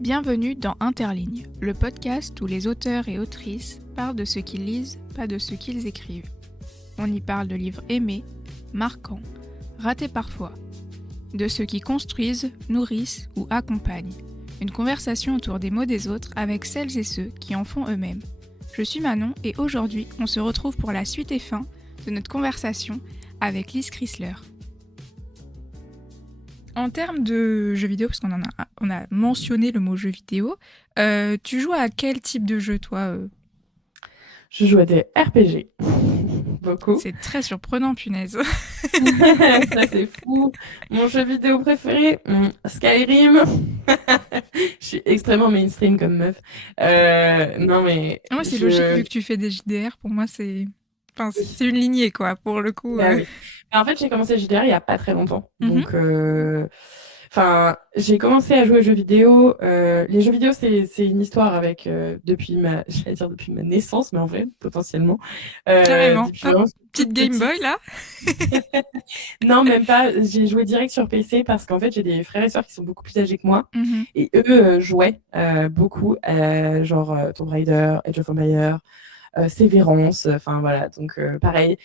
Bienvenue dans Interligne, le podcast où les auteurs et autrices parlent de ce qu'ils lisent, pas de ce qu'ils écrivent. On y parle de livres aimés, marquants, ratés parfois, de ceux qui construisent, nourrissent ou accompagnent. Une conversation autour des mots des autres avec celles et ceux qui en font eux-mêmes. Je suis Manon et aujourd'hui, on se retrouve pour la suite et fin de notre conversation avec Lise Chrysler. En termes de jeux vidéo, parce qu'on a mentionné le mot jeu vidéo, tu joues à quel type de jeu, toi Je joue à des RPG. Beaucoup. C'est très surprenant, punaise. Ça, c'est fou. Mon jeu vidéo préféré, Skyrim. Je suis extrêmement mainstream comme meuf. Non, mais Moi, c'est logique, vu que tu fais des JDR, pour moi, c'est une lignée, quoi, pour le coup. Bah oui. Mais en fait, j'ai commencé JDR il n'y a pas très longtemps. Mhm. Donc, j'ai commencé à jouer aux jeux vidéo. Les jeux vidéo, c'est une histoire avec depuis ma naissance, mais en vrai, potentiellement. Carrément. Depuis Hop, vraiment petite toute Game petite. Boy, là. Non, même pas. J'ai joué direct sur PC parce qu'en fait, j'ai des frères et sœurs qui sont beaucoup plus âgés que moi. Mhm. Et eux jouaient beaucoup, genre Tomb Raider, Age of Empires, Severance. Enfin, voilà. Donc, pareil,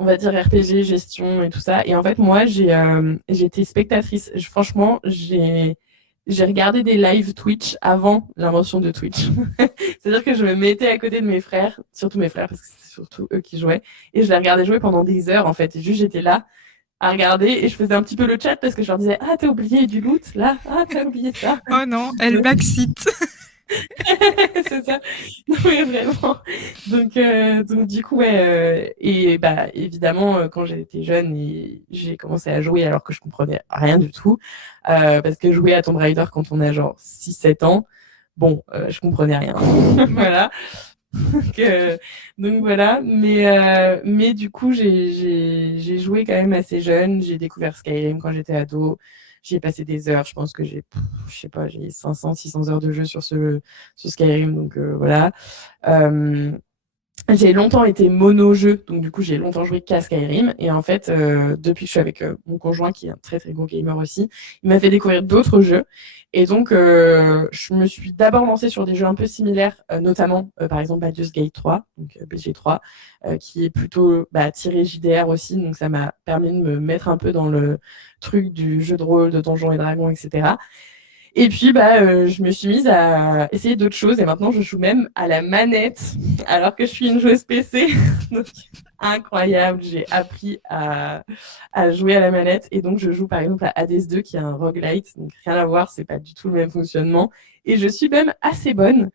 on va dire RPG, gestion et tout ça. Et en fait, moi, j'étais spectatrice. Franchement, j'ai regardé des lives Twitch avant l'invention de Twitch. C'est-à-dire que je me mettais à côté de mes frères, surtout mes frères, parce que c'est surtout eux qui jouaient, et je les regardais jouer pendant des heures, en fait. Et juste, j'étais là à regarder et je faisais un petit peu le chat parce que je leur disais « Ah, t'as oublié du loot, là? Ah, t'as oublié ça? » Oh non, elle backseat. C'est ça. Non, mais vraiment. Donc du coup, ouais. Et bah, évidemment, quand j'étais jeune, j'ai commencé à jouer alors que je comprenais rien du tout. Parce que jouer à Tomb Raider quand on a genre 6-7 ans, bon, je comprenais rien. Voilà. Donc voilà. Mais du coup, j'ai joué quand même assez jeune. J'ai découvert Skyrim quand j'étais ado. J'y ai passé des heures. Je pense que je sais pas, j'ai 500, 600 heures de jeu sur Skyrim. Donc voilà. Euh, j'ai longtemps été mono-jeu, donc du coup j'ai longtemps joué qu'à Skyrim. Et en fait, depuis que je suis avec mon conjoint, qui est un très très gros gamer aussi, il m'a fait découvrir d'autres jeux. Et donc je me suis d'abord lancée sur des jeux un peu similaires, notamment par exemple Baldur's Gate 3, donc BG3, qui est plutôt tiré JDR aussi. Donc ça m'a permis de me mettre un peu dans le truc du jeu de rôle, de Donjons et Dragons, etc. Et puis, je me suis mise à essayer d'autres choses et maintenant je joue même à la manette alors que je suis une joueuse PC. Donc, incroyable, j'ai appris à jouer à la manette et donc je joue par exemple à Hades 2 qui est un roguelite, donc rien à voir, c'est pas du tout le même fonctionnement et je suis même assez bonne.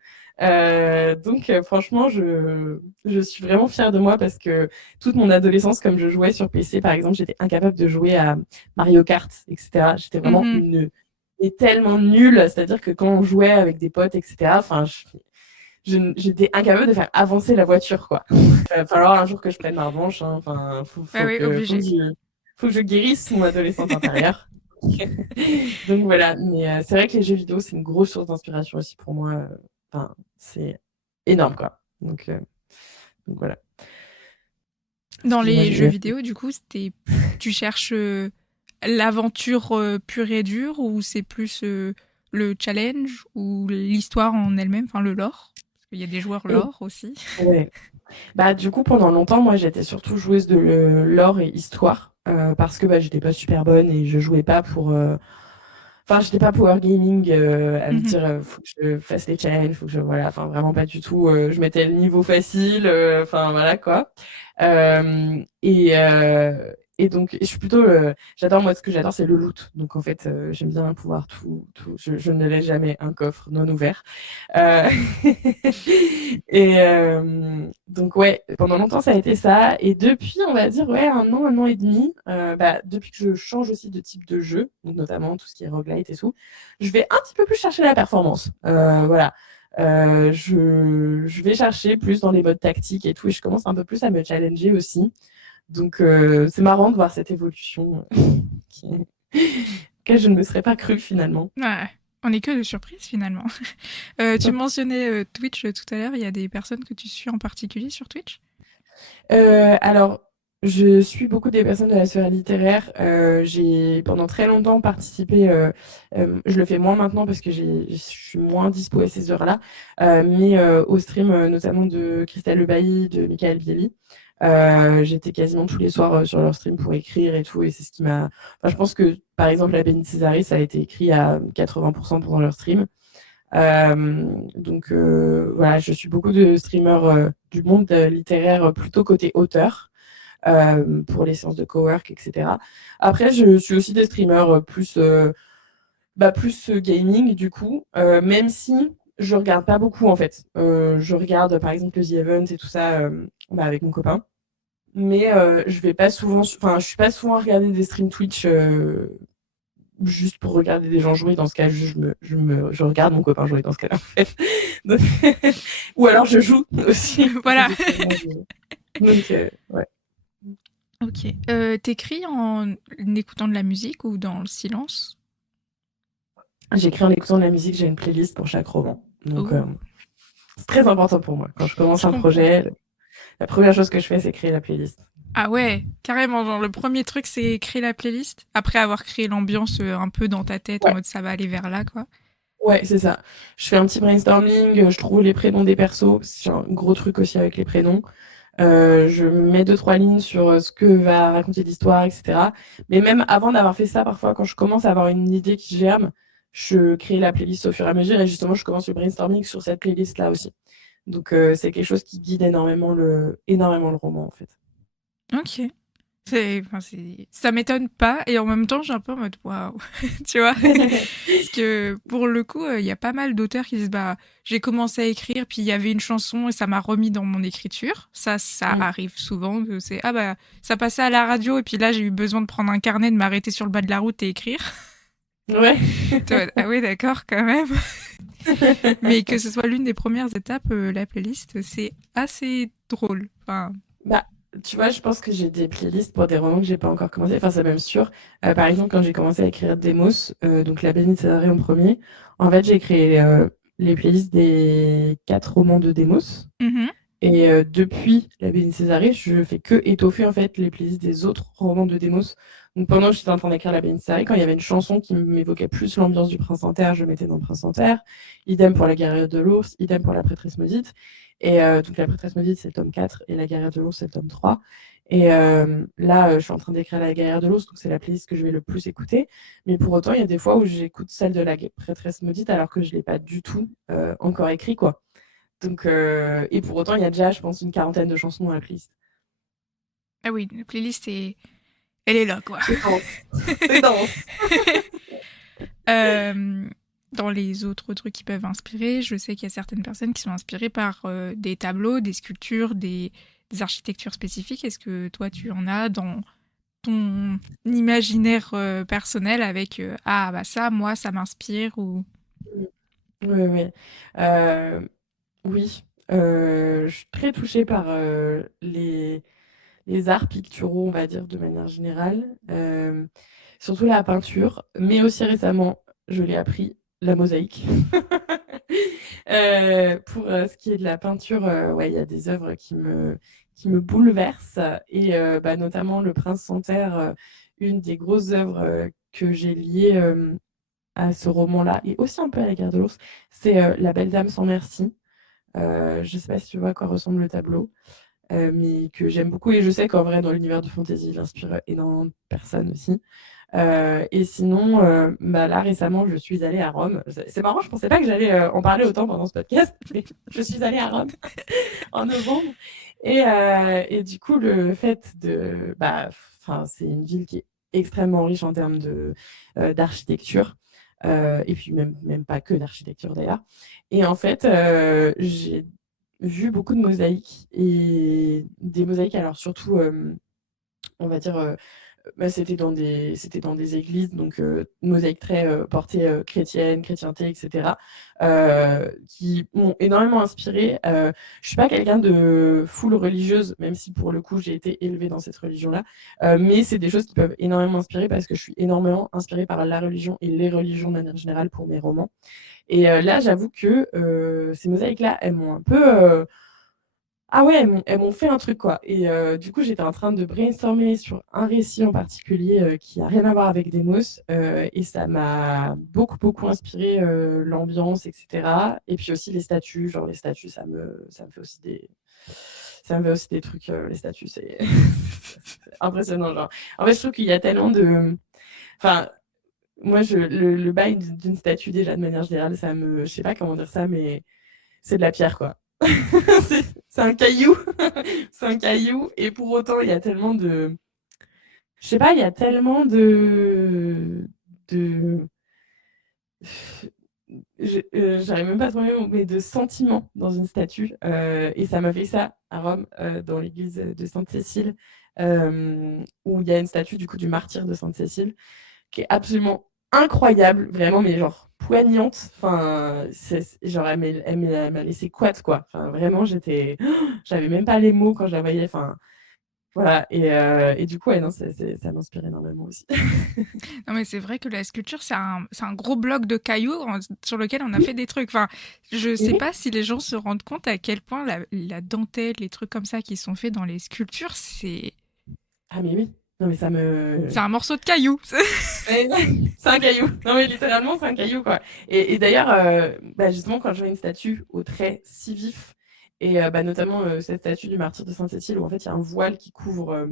Franchement, je suis vraiment fière de moi parce que toute mon adolescence, comme je jouais sur PC, par exemple, j'étais incapable de jouer à Mario Kart, etc. J'étais vraiment Mhm. une est tellement nul, c'est-à-dire que quand on jouait avec des potes, etc., j'étais incapable de faire avancer la voiture, quoi. Il va falloir un jour que je prenne ma revanche, hein. Enfin, Ouais, oui, obligé. faut que je guérisse mon adolescente intérieure. Donc voilà, mais c'est vrai que les jeux vidéo, c'est une grosse source d'inspiration aussi pour moi. Enfin, c'est énorme, quoi. Donc voilà. Dans Excuse-moi, les j'ai jeux eu... vidéo, du coup, tu cherches l'aventure pure et dure ou c'est plus le challenge ou l'histoire en elle-même, enfin le lore? Parce qu'il y a des joueurs Et, lore aussi. ouais. Du coup, pendant longtemps, moi, j'étais surtout joueuse de lore et histoire, parce que j'étais pas super bonne et je jouais pas pour... Enfin, j'étais pas power gaming à me Mhm. dire faut que je fasse les challenges, faut que je... Voilà, enfin, vraiment pas du tout. Je mettais le niveau facile, enfin, voilà, quoi. Et donc, je suis plutôt... j'adore, moi, ce que j'adore, c'est le loot. Donc, en fait, j'aime bien pouvoir tout... Je ne laisse jamais un coffre non ouvert. Euh, donc ouais, pendant longtemps ça a été ça. Et depuis, on va dire ouais, un an et demi, depuis que je change aussi de type de jeu, donc notamment tout ce qui est roguelite et tout, je vais un petit peu plus chercher la performance. Voilà. Je vais chercher plus dans les modes tactiques et tout, et je commence un peu plus à me challenger aussi. Donc c'est marrant de voir cette évolution qui... que je ne me serais pas cru finalement. Ouais, on est que de surprise finalement. Tu mentionnais Twitch tout à l'heure, il y a des personnes que tu suis en particulier sur Twitch? Alors, Je suis beaucoup des personnes de la sphère littéraire. J'ai pendant très longtemps participé, je le fais moins maintenant parce que je suis moins dispo à ces heures-là, mais au stream notamment de Christelle Le Bailly, de Michael Bieli. J'étais quasiment tous les soirs sur leur stream pour écrire et tout, et c'est ce qui m'a. Enfin, je pense que par exemple la Béni Césarée, ça a été écrit à 80% pendant leur stream. Donc voilà, je suis beaucoup de streamers du monde littéraire plutôt côté auteur pour les séances de cowork, etc. Après, je suis aussi des streamers plus gaming, du coup, même si je regarde pas beaucoup, en fait. Je regarde, par exemple, The Event et tout ça avec mon copain. Mais je vais pas souvent, enfin, je suis pas souvent à regarder des streams Twitch juste pour regarder des gens jouer. Dans ce cas, je regarde mon copain jouer dans ce cas-là, en fait. Donc, ou alors je joue aussi. Voilà. Donc, ouais. Ok. T'écris en écoutant de la musique ou dans le silence? J'écris en écoutant de la musique, j'ai une playlist pour chaque roman. Donc, Oh, c'est très important pour moi. Quand je commence je un comprends. projet, la première chose que je fais, c'est créer la playlist. Ah ouais, carrément, genre le premier truc c'est créer la playlist, après avoir créé l'ambiance un peu dans ta tête en Ouais, mode ça va aller vers là quoi. ouais, c'est ça. Je fais un petit brainstorming, je trouve les prénoms des persos. C'est un gros truc aussi avec les prénoms. Je mets deux, trois lignes sur ce que va raconter l'histoire, etc. Mais même avant d'avoir fait ça, parfois, quand je commence à avoir une idée qui germe, je crée la playlist au fur et à mesure. Et justement, je commence le brainstorming sur cette playlist-là aussi. Donc, c'est quelque chose qui guide énormément le roman, en fait. Ok. Ça m'étonne pas et en même temps j'ai un peu en mode waouh, tu vois. Parce que pour le coup, il y a pas mal d'auteurs qui disent bah j'ai commencé à écrire puis il y avait une chanson et ça m'a remis dans mon écriture. Ça Mm. arrive souvent que c'est ah bah ça passait à la radio et puis là j'ai eu besoin de prendre un carnet, de m'arrêter sur le bas de la route et écrire. Ouais. Ah oui d'accord quand même. Mais que ce soit l'une des premières étapes, la playlist, c'est assez drôle. Enfin, Bah, tu vois, je pense que j'ai des playlists pour des romans que j'ai pas encore commencé. Enfin, c'est même sûr. Par exemple, quand j'ai commencé à écrire Demos, donc La Bénie Césarée en premier, en fait, j'ai créé les playlists des 4 romans de Demos. mhm, Et depuis La Bénie Césarée, je fais que étoffer en fait les playlists des autres romans de Demos. Donc pendant que j'étais en train d'écrire La Bénie Césarée, quand il y avait une chanson qui m'évoquait plus l'ambiance du Prince en Terre, je mettais dans le Prince en Terre. Idem pour La guerrière de l'ours, idem pour La prêtresse maudite. Et donc La prêtresse maudite, c'est le tome 4 et La guerrière de l'ours, c'est le tome 3. Et là, je suis en train d'écrire La guerrière de l'ours, donc c'est la playlist que je vais le plus écouter. Mais pour autant, il y a des fois où j'écoute celle de La prêtresse maudite alors que je ne l'ai pas du tout encore écrit, quoi. Donc, et pour autant, il y a déjà, je pense, une quarantaine de chansons dans la playlist. ah oui, la playlist elle est là quoi. C'est dense. C'est dense. Euh, Dans les autres trucs qui peuvent inspirer, je sais qu'il y a certaines personnes qui sont inspirées par des tableaux, des sculptures, des architectures spécifiques. Est-ce que toi, tu en as dans ton imaginaire personnel avec ah bah ça, moi, ça m'inspire ou... Oui, oui. Euh, oui. Je suis très touchée par les arts picturaux, on va dire, de manière générale. Surtout la peinture, mais aussi récemment, je l'ai appris, la mosaïque. Pour ce qui est de la peinture, ouais, il y a des œuvres qui me bouleversent, et notamment Le Prince sans terre, une des grosses œuvres que j'ai liées à ce roman-là, et aussi un peu à La guerre de l'ours, c'est La belle dame sans merci. Je ne sais pas si tu vois à quoi ressemble le tableau, mais que j'aime beaucoup, et je sais qu'en vrai, dans l'univers du fantasy, il inspire énormément de personnes aussi. Et sinon, là récemment, je suis allée à Rome. C'est marrant, je pensais pas que j'allais en parler autant pendant ce podcast, mais je suis allée à Rome en novembre. Et du coup, le fait de, c'est une ville qui est extrêmement riche en termes d'architecture, et puis même pas que d'architecture d'ailleurs. Et en fait, j'ai vu beaucoup de mosaïques, et des mosaïques, alors surtout, on va dire, c'était dans des églises, donc mosaïque très portée chrétienne, chrétienté, etc., qui m'ont énormément inspirée. Je suis pas quelqu'un de full religieuse, même si pour le coup j'ai été élevée dans cette religion-là, mais c'est des choses qui peuvent énormément m'inspirer parce que je suis énormément inspirée par la religion et les religions de manière générale pour mes romans. Et là, j'avoue que ces mosaïques-là, elles m'ont un peu Ah ouais, elles m'ont fait un truc, quoi. Et du coup, j'étais en train de brainstormer sur un récit en particulier qui a rien à voir avec Demos. Et ça m'a beaucoup, beaucoup inspiré l'ambiance, etc. Et puis aussi les statues. Genre, les statues, ça me fait aussi des trucs. Les statues, c'est c'est impressionnant. Genre. En fait, je trouve qu'il y a tellement de. Enfin, moi, le bail d'une statue, déjà, de manière générale, je sais pas comment dire ça, mais c'est de la pierre, quoi. C'est un caillou. C'est un caillou. Et pour autant, il y a tellement de. Je sais pas, il y a tellement de. J'arrive même pas à trouver le mot, mais de sentiments dans une statue. Et ça m'a fait ça à Rome, dans l'église de Sainte-Cécile, où il y a une statue du coup du martyr de Sainte-Cécile, qui est absolument incroyable, vraiment, mais genre poignante. Enfin, genre, elle m'a laissé couette, quoi. Enfin, vraiment, j'avais même pas les mots quand je la voyais. Enfin, voilà. Et du coup, ouais, non, ça m'inspire énormément aussi. Non, mais c'est vrai que la sculpture, c'est un gros bloc de cailloux sur lequel on a Oui, fait des trucs. Enfin, je sais oui. pas si les gens se rendent compte à quel point la dentelle, les trucs comme ça qui sont faits dans les sculptures, Ah, mais oui. Non, mais c'est un morceau de caillou. Ouais, c'est un caillou. Non, mais littéralement, c'est un caillou, quoi. Et d'ailleurs, bah, justement, quand je vois une statue aux traits si vifs, et bah, notamment cette statue du martyr de Sainte-Cécile, où en fait, il y a un voile qui couvre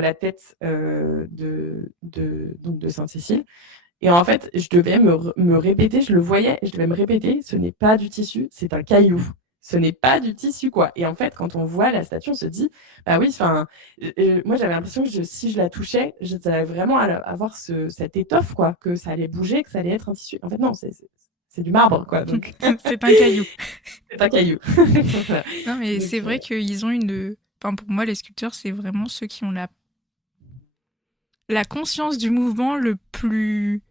la tête donc de Sainte-Cécile. Et en fait, je devais me répéter, je le voyais, et je devais me répéter, ce n'est pas du tissu, c'est un caillou. Ce n'est pas du tissu, quoi. Et en fait, quand on voit la statue, on se dit, bah oui, enfin, moi j'avais l'impression que si je la touchais, j'allais vraiment avoir cette étoffe, quoi, que ça allait bouger, que ça allait être un tissu. En fait, non, c'est du marbre, quoi. Donc, C'est un caillou. c'est un caillou. Voilà. Non, mais Donc, c'est vrai qu'ils ont une. Enfin, pour moi, les sculpteurs, c'est vraiment ceux qui ont la conscience du mouvement le plus.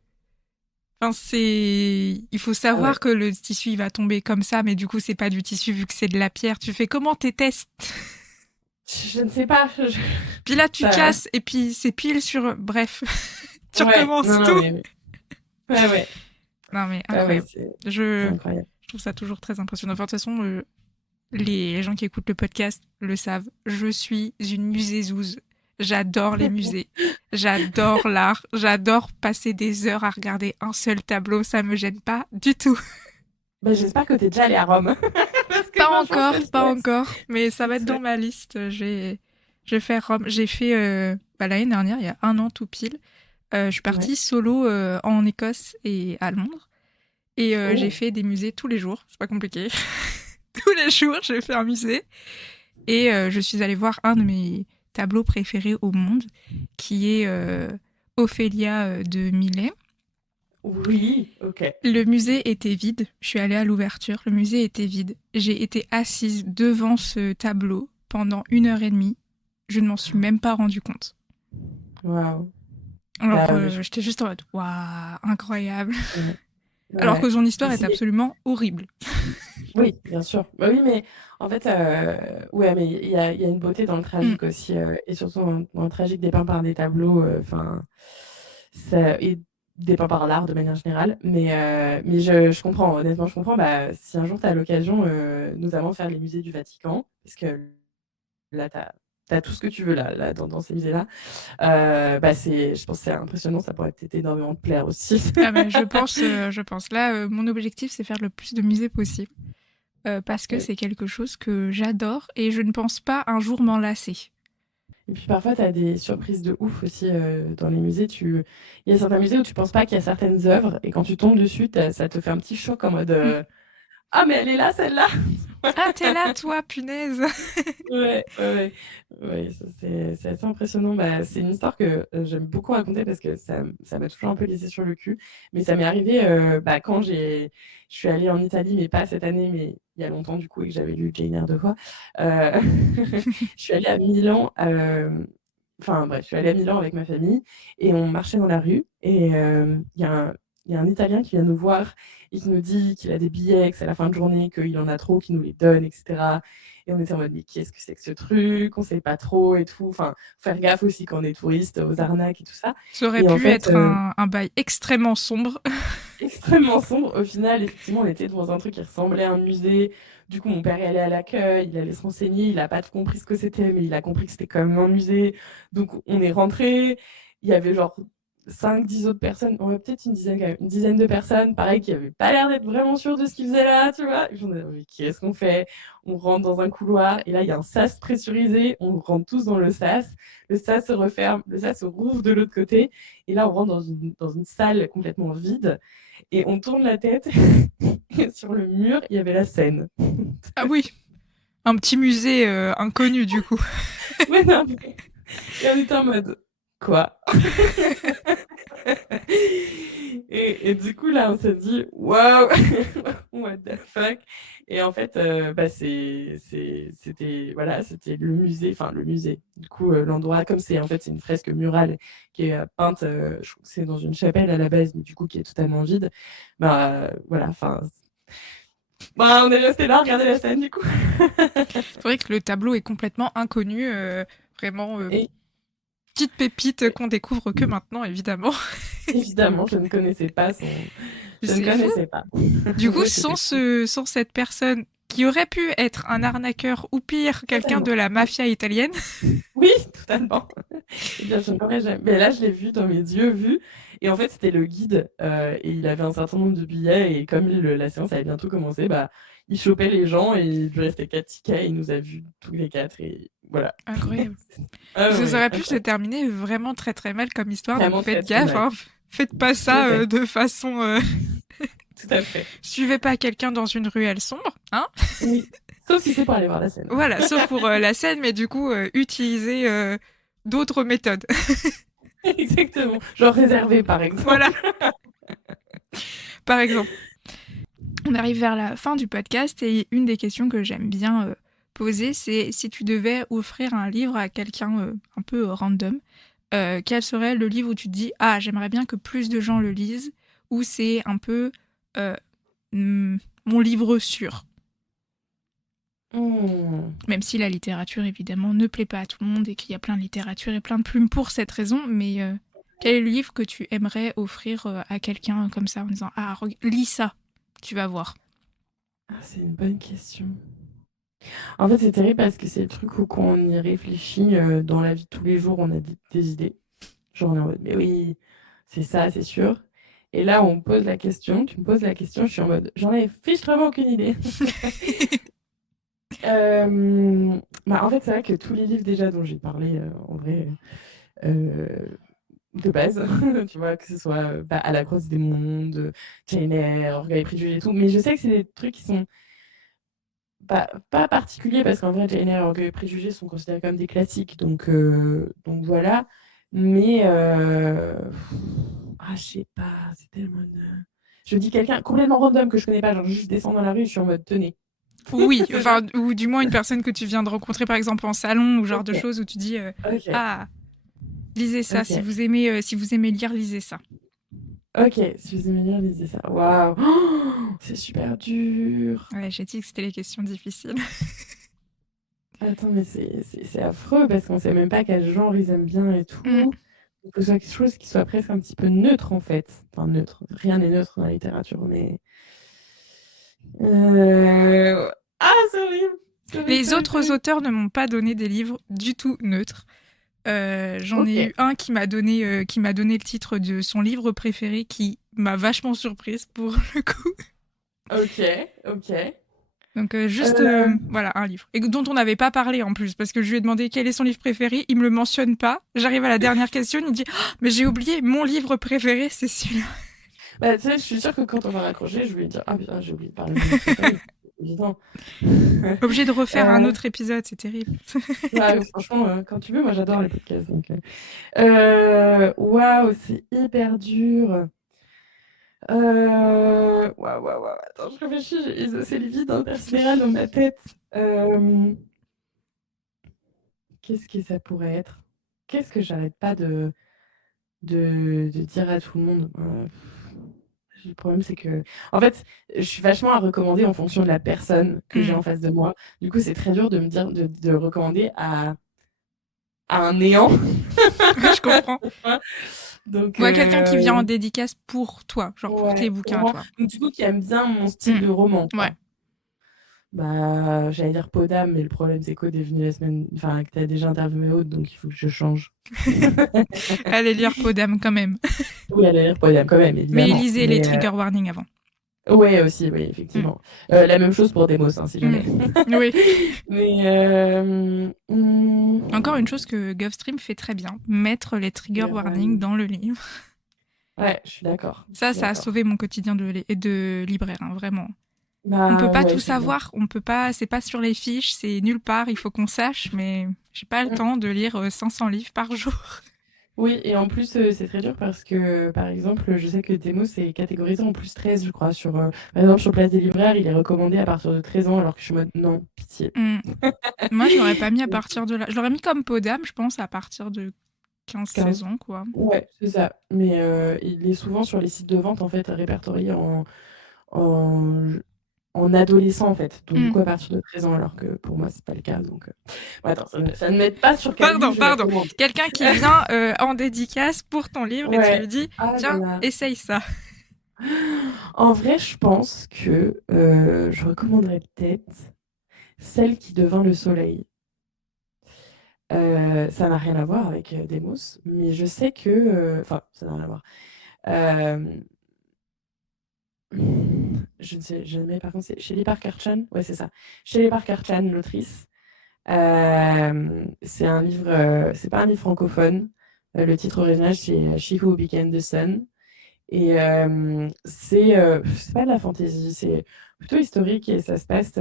Enfin, il faut ah ouais. savoir que le tissu il va tomber comme ça, mais du coup c'est pas du tissu vu que c'est de la pierre. Tu fais comment tes tests? Je ne sais pas. Puis là tu Ça- casses et puis c'est pile sur. Bref, tu Ouais, recommences non, non, tout. mais. Ouais, ouais. Non mais Ouais, ouais, incroyable. c'est Je, incroyable. je trouve ça toujours très impressionnant. Enfin, de toute façon, les gens qui écoutent le podcast le savent. Je suis une musézouse. J'adore les musées. J'adore l'art. J'adore passer des heures à regarder un seul tableau. Ça me gêne pas du tout. Bah, j'espère que tu es déjà allé à Rome. Parce que Pas franchement, encore, c'est le pas souhait. encore, mais ça C'est va le être dans souhait. ma liste. Je vais faire Rome. J'ai fait l'année dernière, il y a un an tout pile. Je suis Ouais. partie solo en Écosse et à Londres. Et j'ai Oh. fait des musées tous les jours. C'est pas compliqué. Tous les jours, j'ai fait un musée. Et je suis allée voir un de mes tableaux préférés au monde, qui est Ophélia de Millet. Oui, ok. Le musée était vide. Je suis allée à l'ouverture. Le musée était vide. J'ai été assise devant ce tableau pendant 1 heure et demie. Je ne m'en suis même pas rendu compte. Waouh. Alors Bah, j'étais juste en mode waouh, incroyable. ouais. Alors Ouais. que son histoire est C'est- absolument horrible. Oui, bien sûr. Bah oui, mais en fait, ouais, mais il y a une beauté dans le Mm. tragique aussi, et surtout dans le tragique dépeint par des tableaux, enfin, et dépeint par l'art de manière générale. Mais je comprends, honnêtement, je comprends. Bah, si un jour tu as l'occasion, notamment faire les musées du Vatican, parce que là, tu as tout ce que tu veux là, dans ces musées-là. Bah, je pense que c'est impressionnant, ça pourrait peut-être énormément te plaire aussi. Ah ben, je pense. Là, mon objectif, c'est faire le plus de musées possible. Parce que c'est quelque chose que j'adore et je ne pense pas un jour m'en lasser. Et puis parfois, tu as des surprises de ouf aussi dans les musées. Il y a certains musées où tu penses pas qu'il y a certaines œuvres et quand tu tombes dessus, ça te fait un petit choc en mode Mm. ah, mais elle est là, celle-là! Ah, t'es là, toi, punaise! Ouais, ouais, ouais. Ouais, ça, c'est assez impressionnant. Bah, c'est une histoire que j'aime beaucoup raconter parce que ça m'a toujours un peu laissé sur le cul. Mais ça m'est arrivé bah, quand je suis allée en Italie, mais pas cette année, mais il y a longtemps du coup, et que j'avais lu Jane Eyre 2 fois. Euh, je suis allée à Milan. Enfin bref, je suis allée à Milan avec ma famille et on marchait dans la rue et il y a un Italien qui vient nous voir et qui nous dit qu'il a des billets, que c'est la fin de journée, qu'il en a trop, qu'il nous les donne, etc. Et on était en mode, mais qu'est-ce que c'est que ce truc? On sait pas trop et tout. Enfin, faut faire gaffe aussi quand on est touriste aux arnaques et tout ça. Ça aurait Et en pu fait, être un bail extrêmement sombre. extrêmement sombre. Au final, effectivement, on était dans un truc qui ressemblait à un musée. Du coup, mon père est allé à l'accueil, il allait se renseigner, il a pas tout compris ce que c'était, mais il a compris que c'était quand même un musée. Donc, on est rentré. Il y avait genre 5, 10 autres personnes, ouais, peut-être une dizaine quand même, une dizaine de personnes, pareil, qui n'avaient pas l'air d'être vraiment sûres de ce qu'ils faisaient là, tu vois. Et j'en ai dit, qu'est-ce qu'on fait? On rentre dans un couloir, et là, il y a un sas pressurisé, on rentre tous dans le sas se referme, le sas se rouvre de l'autre côté, et là, on rentre dans une salle complètement vide, et on tourne la tête, et sur le mur, il y avait la scène. Ah oui, un petit musée inconnu du coup. Ouais, non, mais... Et on était en mode, quoi? Et du coup, là, on s'est dit, waouh, what the fuck? Et en fait, bah, c'était voilà, c'était le musée, enfin le musée. Du coup, l'endroit, comme c'est en fait, c'est une fresque murale qui est peinte, je trouve que c'est dans une chapelle à la base, mais du coup, qui est totalement vide. Bah, voilà, enfin, bah, on est resté là, regarder la scène, du coup. C'est vrai que le tableau est complètement inconnu, vraiment Et petite pépite qu'on découvre que maintenant, évidemment. évidemment, je ne connaissais pas son. Je ne C'est fou. connaissais pas. Du coup, Ouais, c'était sans cette personne qui aurait pu être un arnaqueur ou pire, quelqu'un de totalement. la mafia italienne. Oui, totalement. Eh bien, je n'aurais jamais. Mais là, je l'ai vu dans mes yeux, vu. Et en fait, c'était le guide. Et il avait un certain nombre de billets. Et comme la séance allait bientôt commencer, bah, il chopait les gens et il lui restait 4 tickets. Et il nous a vus tous les 4. Et voilà. Incroyable. Ah Parce que ça ouais, aurait pu se incroyable. terminer vraiment très très mal comme histoire, donc Vraiment très, faites très gaffe, mal. hein. Faites pas Tout à ça fait. de façon... Tout à fait. Suivez pas quelqu'un dans une ruelle sombre, hein. Oui. Sauf si c'est pour aller voir la scène. Voilà, sauf pour la scène, mais du coup, utilisez d'autres méthodes. Exactement. Genre réservé, par exemple. Voilà, par exemple. On arrive vers la fin du podcast et une des questions que j'aime bien poser, c'est si tu devais offrir un livre à quelqu'un un peu random, quel serait le livre où tu te dis ah j'aimerais bien que plus de gens le lisent, ou c'est un peu euh, mon livre sûr, Hmm. même si la littérature évidemment ne plaît pas à tout le monde et qu'il y a plein de littérature et plein de plumes pour cette raison, mais quel est le livre que tu aimerais offrir à quelqu'un comme ça en disant ah lis ça, tu vas voir. Ah, c'est une bonne question. En fait, c'est terrible parce que c'est le truc où quand on y réfléchit dans la vie de tous les jours, on a des idées. Genre, on est en mode, mais oui, c'est ça, c'est sûr. Et là, on me pose la question, tu me poses la question, je suis en mode, j'en ai fichtrement aucune idée. Bah, en fait, c'est vrai que tous les livres déjà dont j'ai parlé, en vrai, euh, de base, tu vois, que ce soit bah, À la crosse des mondes, Jane Eyre, Orgueil et Préjugés et tout, mais je sais que c'est des trucs qui sont pas particulier parce qu'en vrai, Jane Eyre et Orgueil et Préjugés sont considérés comme des classiques, donc voilà. Mais ah, je sais pas, c'est tellement. Je dis quelqu'un complètement random que je connais pas, genre juste descends dans la rue, je suis en mode tenez. Oui, enfin, ou du moins une personne que tu viens de rencontrer par exemple en salon ou genre Ok, de choses où tu dis ok, ah lisez ça ok, si vous aimez lire lisez ça. ok. Si vous aimez lire, lisez ça. Waouh, oh, c'est super dur. Ouais, j'ai dit que c'était les questions difficiles. Attends, mais c'est affreux parce qu'on sait même pas quel genre ils aiment bien et Mm. tout. Il faut que ce soit quelque chose qui soit presque un petit peu neutre en fait. Enfin, neutre. Rien n'est neutre dans la littérature, mais. Ah, c'est horrible! C'est horrible, c'est Les horrible, c'est autres horrible. auteurs ne m'ont pas donné des livres du tout neutres. J'en ai Ok, eu un qui m'a donné le titre de son livre préféré qui m'a vachement surprise pour le coup. ok, ok. Donc juste Euh, voilà un livre et dont on n'avait pas parlé en plus parce que je lui ai demandé quel est son livre préféré, il me le mentionne pas. J'arrive à la dernière question, il dit oh, mais j'ai oublié mon livre préféré, c'est celui-là. Bah, tu sais, je suis sûre que quand on va raccrocher, je vais lui dire ah putain, j'ai oublié de parler de mon livre préféré. C'est évident. Obligé de refaire un Euh, autre épisode, c'est terrible. ouais, franchement, quand tu veux, moi j'adore les podcasts. Waouh, c'est hyper dur. Waouh, waouh, waouh. Attends, je réfléchis, c'est les vides intersidérales dans ma tête. Euh, Qu'est-ce que ça pourrait être? Qu'est-ce que j'arrête pas de dire à tout le monde? Le problème, c'est que, en fait, je suis vachement à recommander en fonction de la personne que j'ai Mm. en face de moi. Du coup, c'est très dur de me dire de recommander à un néant. Je comprends. Donc, Ouais, quelqu'un qui vient en dédicace pour toi, genre pour tes bouquins à toi. Donc, du coup, qui aime bien mon style de roman. Quoi. Ouais. Bah, j'allais dire Podam, mais le problème, c'est qu'Aude est venue la semaine... Enfin, que t'as déjà interviewé Aude, donc il faut que je change. Allez lire Podam quand même. Oui, allez lire Podam quand même, évidemment. Mais lisez les trigger warnings avant. Ouais, aussi, oui, effectivement. La même chose pour Demos, hein, si jamais. Oui. Mais... Encore une chose que Govstream fait très bien, mettre les trigger warnings dans le livre. Ouais, je suis d'accord. Ça a sauvé mon quotidien de libraire, hein, vraiment. Bah, on peut pas tout savoir, on peut pas, c'est pas sur les fiches, c'est nulle part, il faut qu'on sache, mais j'ai pas le temps de lire 500 livres par jour. Oui, et en plus, c'est très dur parce que, par exemple, je sais que Demos est catégorisé en plus 13, je crois. Par exemple, sur Place des Libraires, il est recommandé à partir de 13 ans, alors que je suis en mode non, pitié. Moi, je l'aurais pas mis à partir de là. Je l'aurais mis comme Podam, je pense, à partir de 15-16 ans, quoi. Ouais, c'est ça. Mais il est souvent sur les sites de vente, en fait, répertorié en adolescent, en fait. Donc, du coup, à partir de 13 ans, alors que pour moi, c'est pas le cas. Donc, attends, ça ne m'aide pas sur quel livre Pardon. Quelqu'un qui vient en dédicace pour ton livre et tu lui dis tiens, essaye ça. En vrai, je pense que je recommanderais peut-être Celle qui devint le soleil. Ça n'a rien à voir avec Demos, mais je sais que... Enfin, ça n'a rien à voir. Je ne sais jamais, par contre, c'est Shelley Parker Chan. Ouais, c'est ça. Shelley Parker Chan, l'autrice. C'est un livre... c'est pas un livre francophone. Le titre original, c'est She Who Became the Sun. Et c'est pas de la fantaisie, c'est plutôt historique et ça se passe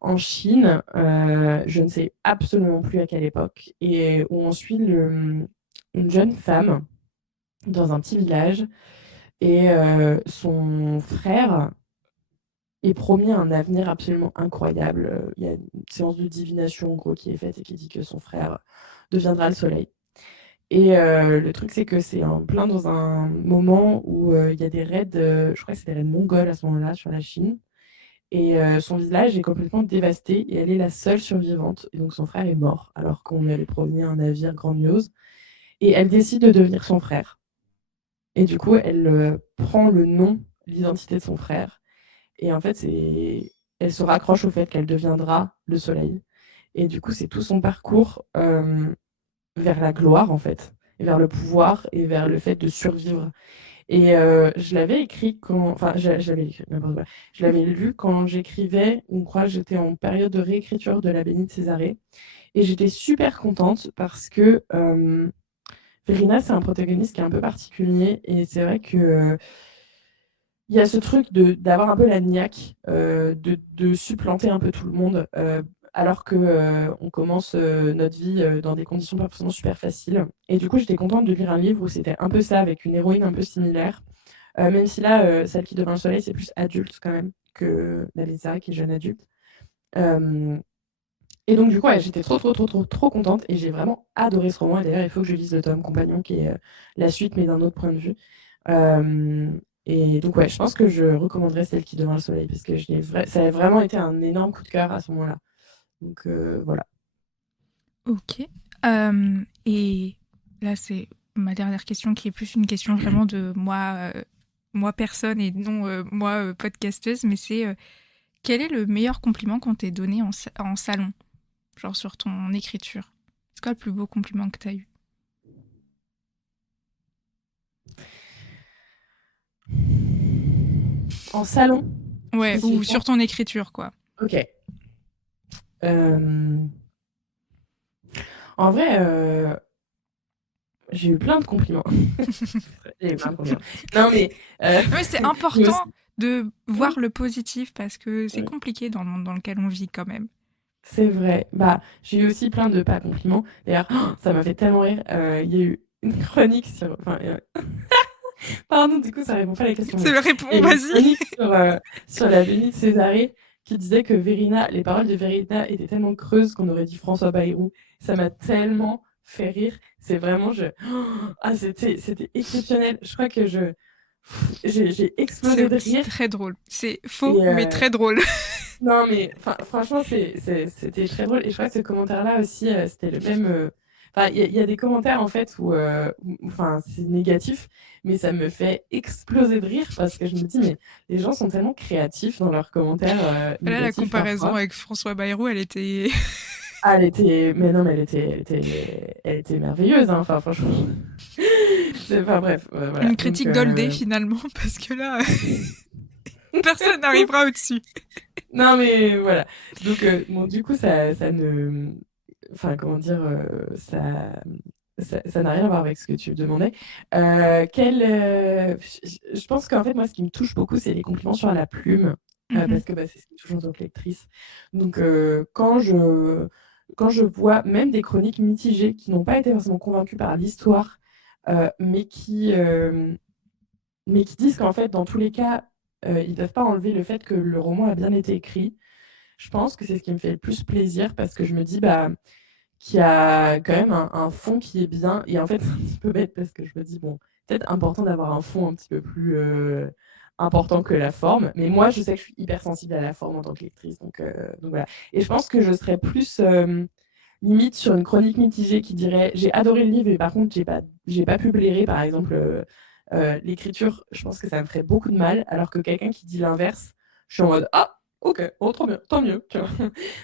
en Chine. Je ne sais absolument plus à quelle époque. Et où on suit une jeune femme dans un petit village et son frère est promis un avenir absolument incroyable. Il y a une séance de divination en gros qui est faite et qui dit que son frère deviendra le soleil. Et le truc, c'est que c'est en plein dans un moment où il y a des raids, je crois que c'est des raids mongols à ce moment-là sur la Chine. Et son village est complètement dévasté et elle est la seule survivante. Et donc son frère est mort alors qu'on lui avait promis un navire grandiose. Et elle décide de devenir son frère. Et du coup, elle prend le nom, l'identité de son frère. Et en fait, elle se raccroche au fait qu'elle deviendra le soleil. Et du coup, c'est tout son parcours vers la gloire, en fait, et vers le pouvoir et vers le fait de survivre. Et je l'avais écrit quand... Enfin, j'avais écrit, n'importe quoi. Je l'avais lu quand j'écrivais, on croit que j'étais en période de réécriture de La Bénite Césarée. Et j'étais super contente parce que Verina, c'est un protagoniste qui est un peu particulier. Et c'est vrai que... il y a ce truc d'avoir un peu la niaque, de supplanter un peu tout le monde, alors que on commence notre vie dans des conditions pas forcément super faciles. Et du coup, j'étais contente de lire un livre où c'était un peu ça, avec une héroïne un peu similaire. Même si là, Celle qui devint le soleil, c'est plus adulte quand même que la Lisa qui est jeune adulte. Et donc, du coup, ouais, j'étais trop contente et j'ai vraiment adoré ce roman. Et d'ailleurs, il faut que je lise le tome compagnon qui est la suite, mais d'un autre point de vue. Et donc, ouais, je pense que je recommanderais Celle qui devint le soleil parce que ça a vraiment été un énorme coup de cœur à ce moment-là. Donc, voilà. Ok. Et là, c'est ma dernière question qui est plus une question vraiment de moi personne et non moi podcasteuse, mais c'est quel est le meilleur compliment qu'on t'ait donné en salon, genre sur ton écriture? C'est quoi le plus beau compliment que t'as eu? En salon? Ouais, ou sur ton écriture, quoi. Ok. En vrai, j'ai eu plein de compliments. J'ai eu plein de compliments. Non, mais c'est important de voir le positif parce que c'est compliqué dans le monde dans lequel on vit quand même. C'est vrai. Bah, j'ai eu aussi plein de pas compliments. D'ailleurs, ça m'a fait tellement rire. Il y a eu une chronique sur... Pardon, du coup, ça répond pas à la question. C'est répond, vas-y. Sur la Bénite Césarée qui disait que les paroles de Verina étaient tellement creuses qu'on aurait dit François Bayrou. Ça m'a tellement fait rire. C'est vraiment... c'était exceptionnel. Je crois que j'ai explosé de rire. C'est très drôle. C'est faux, mais très drôle. Non, mais franchement, c'était très drôle. Et je crois que ce commentaire-là aussi, c'était le même... Enfin, il y a des commentaires, en fait, enfin, c'est négatif, mais ça me fait exploser de rire parce que je me dis: «Mais les gens sont tellement créatifs dans leurs commentaires, Là, la négatifs comparaison parfois». avec François Bayrou, elle était... Ah, mais non, mais elle était merveilleuse, hein, enfin, franchement. Enfin, bref, voilà. une Donc, critique goldée finalement, parce que là, personne n'arrivera au-dessus. non, mais voilà. Donc, bon, du coup, ça ne. Enfin, comment dire, ça n'a rien à voir avec ce que tu me demandais. Je pense qu'en fait, moi, ce qui me touche beaucoup, c'est les compliments sur la plume, Mhm. parce que bah, c'est ce qui me touche en tant que lectrice. Donc, quand je vois même des chroniques mitigées qui n'ont pas été forcément convaincues par l'histoire, euh, mais qui, euh, mais qui disent qu'en fait, dans tous les cas, ils ne peuvent pas enlever le fait que le roman a bien été écrit. Je pense que c'est ce qui me fait le plus plaisir parce que je me dis bah, qu'il y a quand même un fond qui est bien. Et en fait, c'est un petit peu bête parce que je me dis, bon, peut-être important d'avoir un fond un petit peu plus important que la forme. Mais moi, je sais que je suis hyper sensible à la forme en tant que lectrice. Donc voilà. Et je pense que je serais plus limite sur une chronique mitigée qui dirait j'ai adoré le livre, mais par contre, j'ai pas pu blairer, par exemple, l'écriture. Je pense que ça me ferait beaucoup de mal. Alors que quelqu'un qui dit l'inverse, je suis en mode ah! Ok, oh, trop bien, tant mieux, tu vois.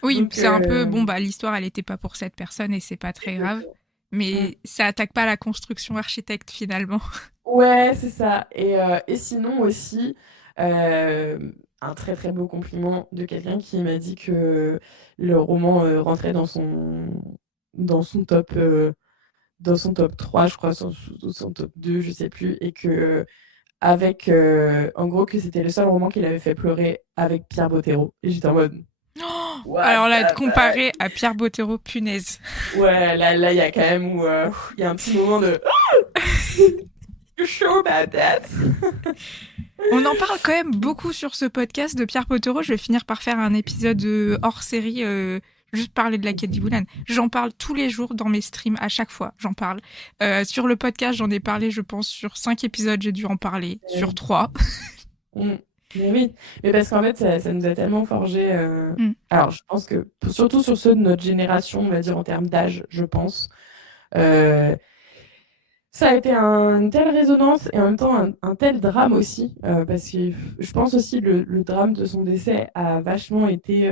Oui, Donc, c'est un peu, bon, bah, l'histoire, elle était pas pour cette personne et c'est pas très grave. exactement. Mm. Mais ça attaque pas la construction architecte finalement. Ouais, c'est ça. Et sinon aussi, euh, un très très beau compliment de quelqu'un qui m'a dit que le roman rentrait dans son top, dans son top 3 je crois, son top 2 je sais plus, et que en gros, que c'était le seul roman qu'il avait fait pleurer avec Pierre Bottero. Et j'étais en mode, what Alors là, être the fuck? comparé à Pierre Bottero, punaise. Ouais, là, il y a quand même où il y a un petit moment de You sure about that? On en parle quand même beaucoup sur ce podcast de Pierre Bottero. Je vais finir par faire un épisode hors série, juste parler de la quête d'Iboulan. J'en parle tous les jours dans mes streams, à chaque fois, j'en parle. Sur le podcast, j'en ai parlé, je pense, sur 5 épisodes, j'ai dû en parler. Sur 3. Mm. Mais oui, mais parce qu'en fait, ça nous a tellement forgé. Mm. Alors, je pense que, surtout sur ceux de notre génération, on va dire en termes d'âge, je pense, euh, ça a été une telle résonance et en même temps un tel drame aussi, parce que je pense aussi le drame de son décès a vachement été.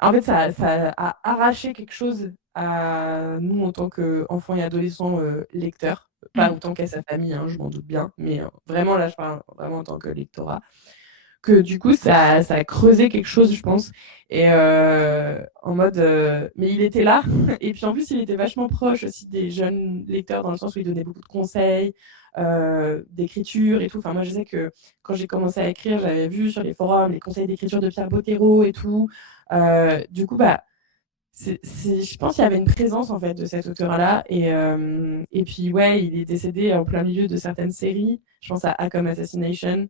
En fait, ça a arraché quelque chose à nous en tant qu'enfants et adolescents lecteurs. Pas Mm. autant qu'à sa famille, hein, je m'en doute bien, mais vraiment là, je parle vraiment en tant que lectorat. Que du coup, ça a creusé quelque chose, je pense. Et en mode, mais il était là. Et puis en plus, il était vachement proche aussi des jeunes lecteurs, dans le sens où il donnait beaucoup de conseils, d'écriture et tout. Enfin, moi, je sais que quand j'ai commencé à écrire, j'avais vu sur les forums les conseils d'écriture de Pierre Bottero et tout. Du coup, bah, je pense qu'il y avait une présence en fait de cet auteur-là. Et puis, ouais, il est décédé en plein milieu de certaines séries. Je pense à Acom Assassination.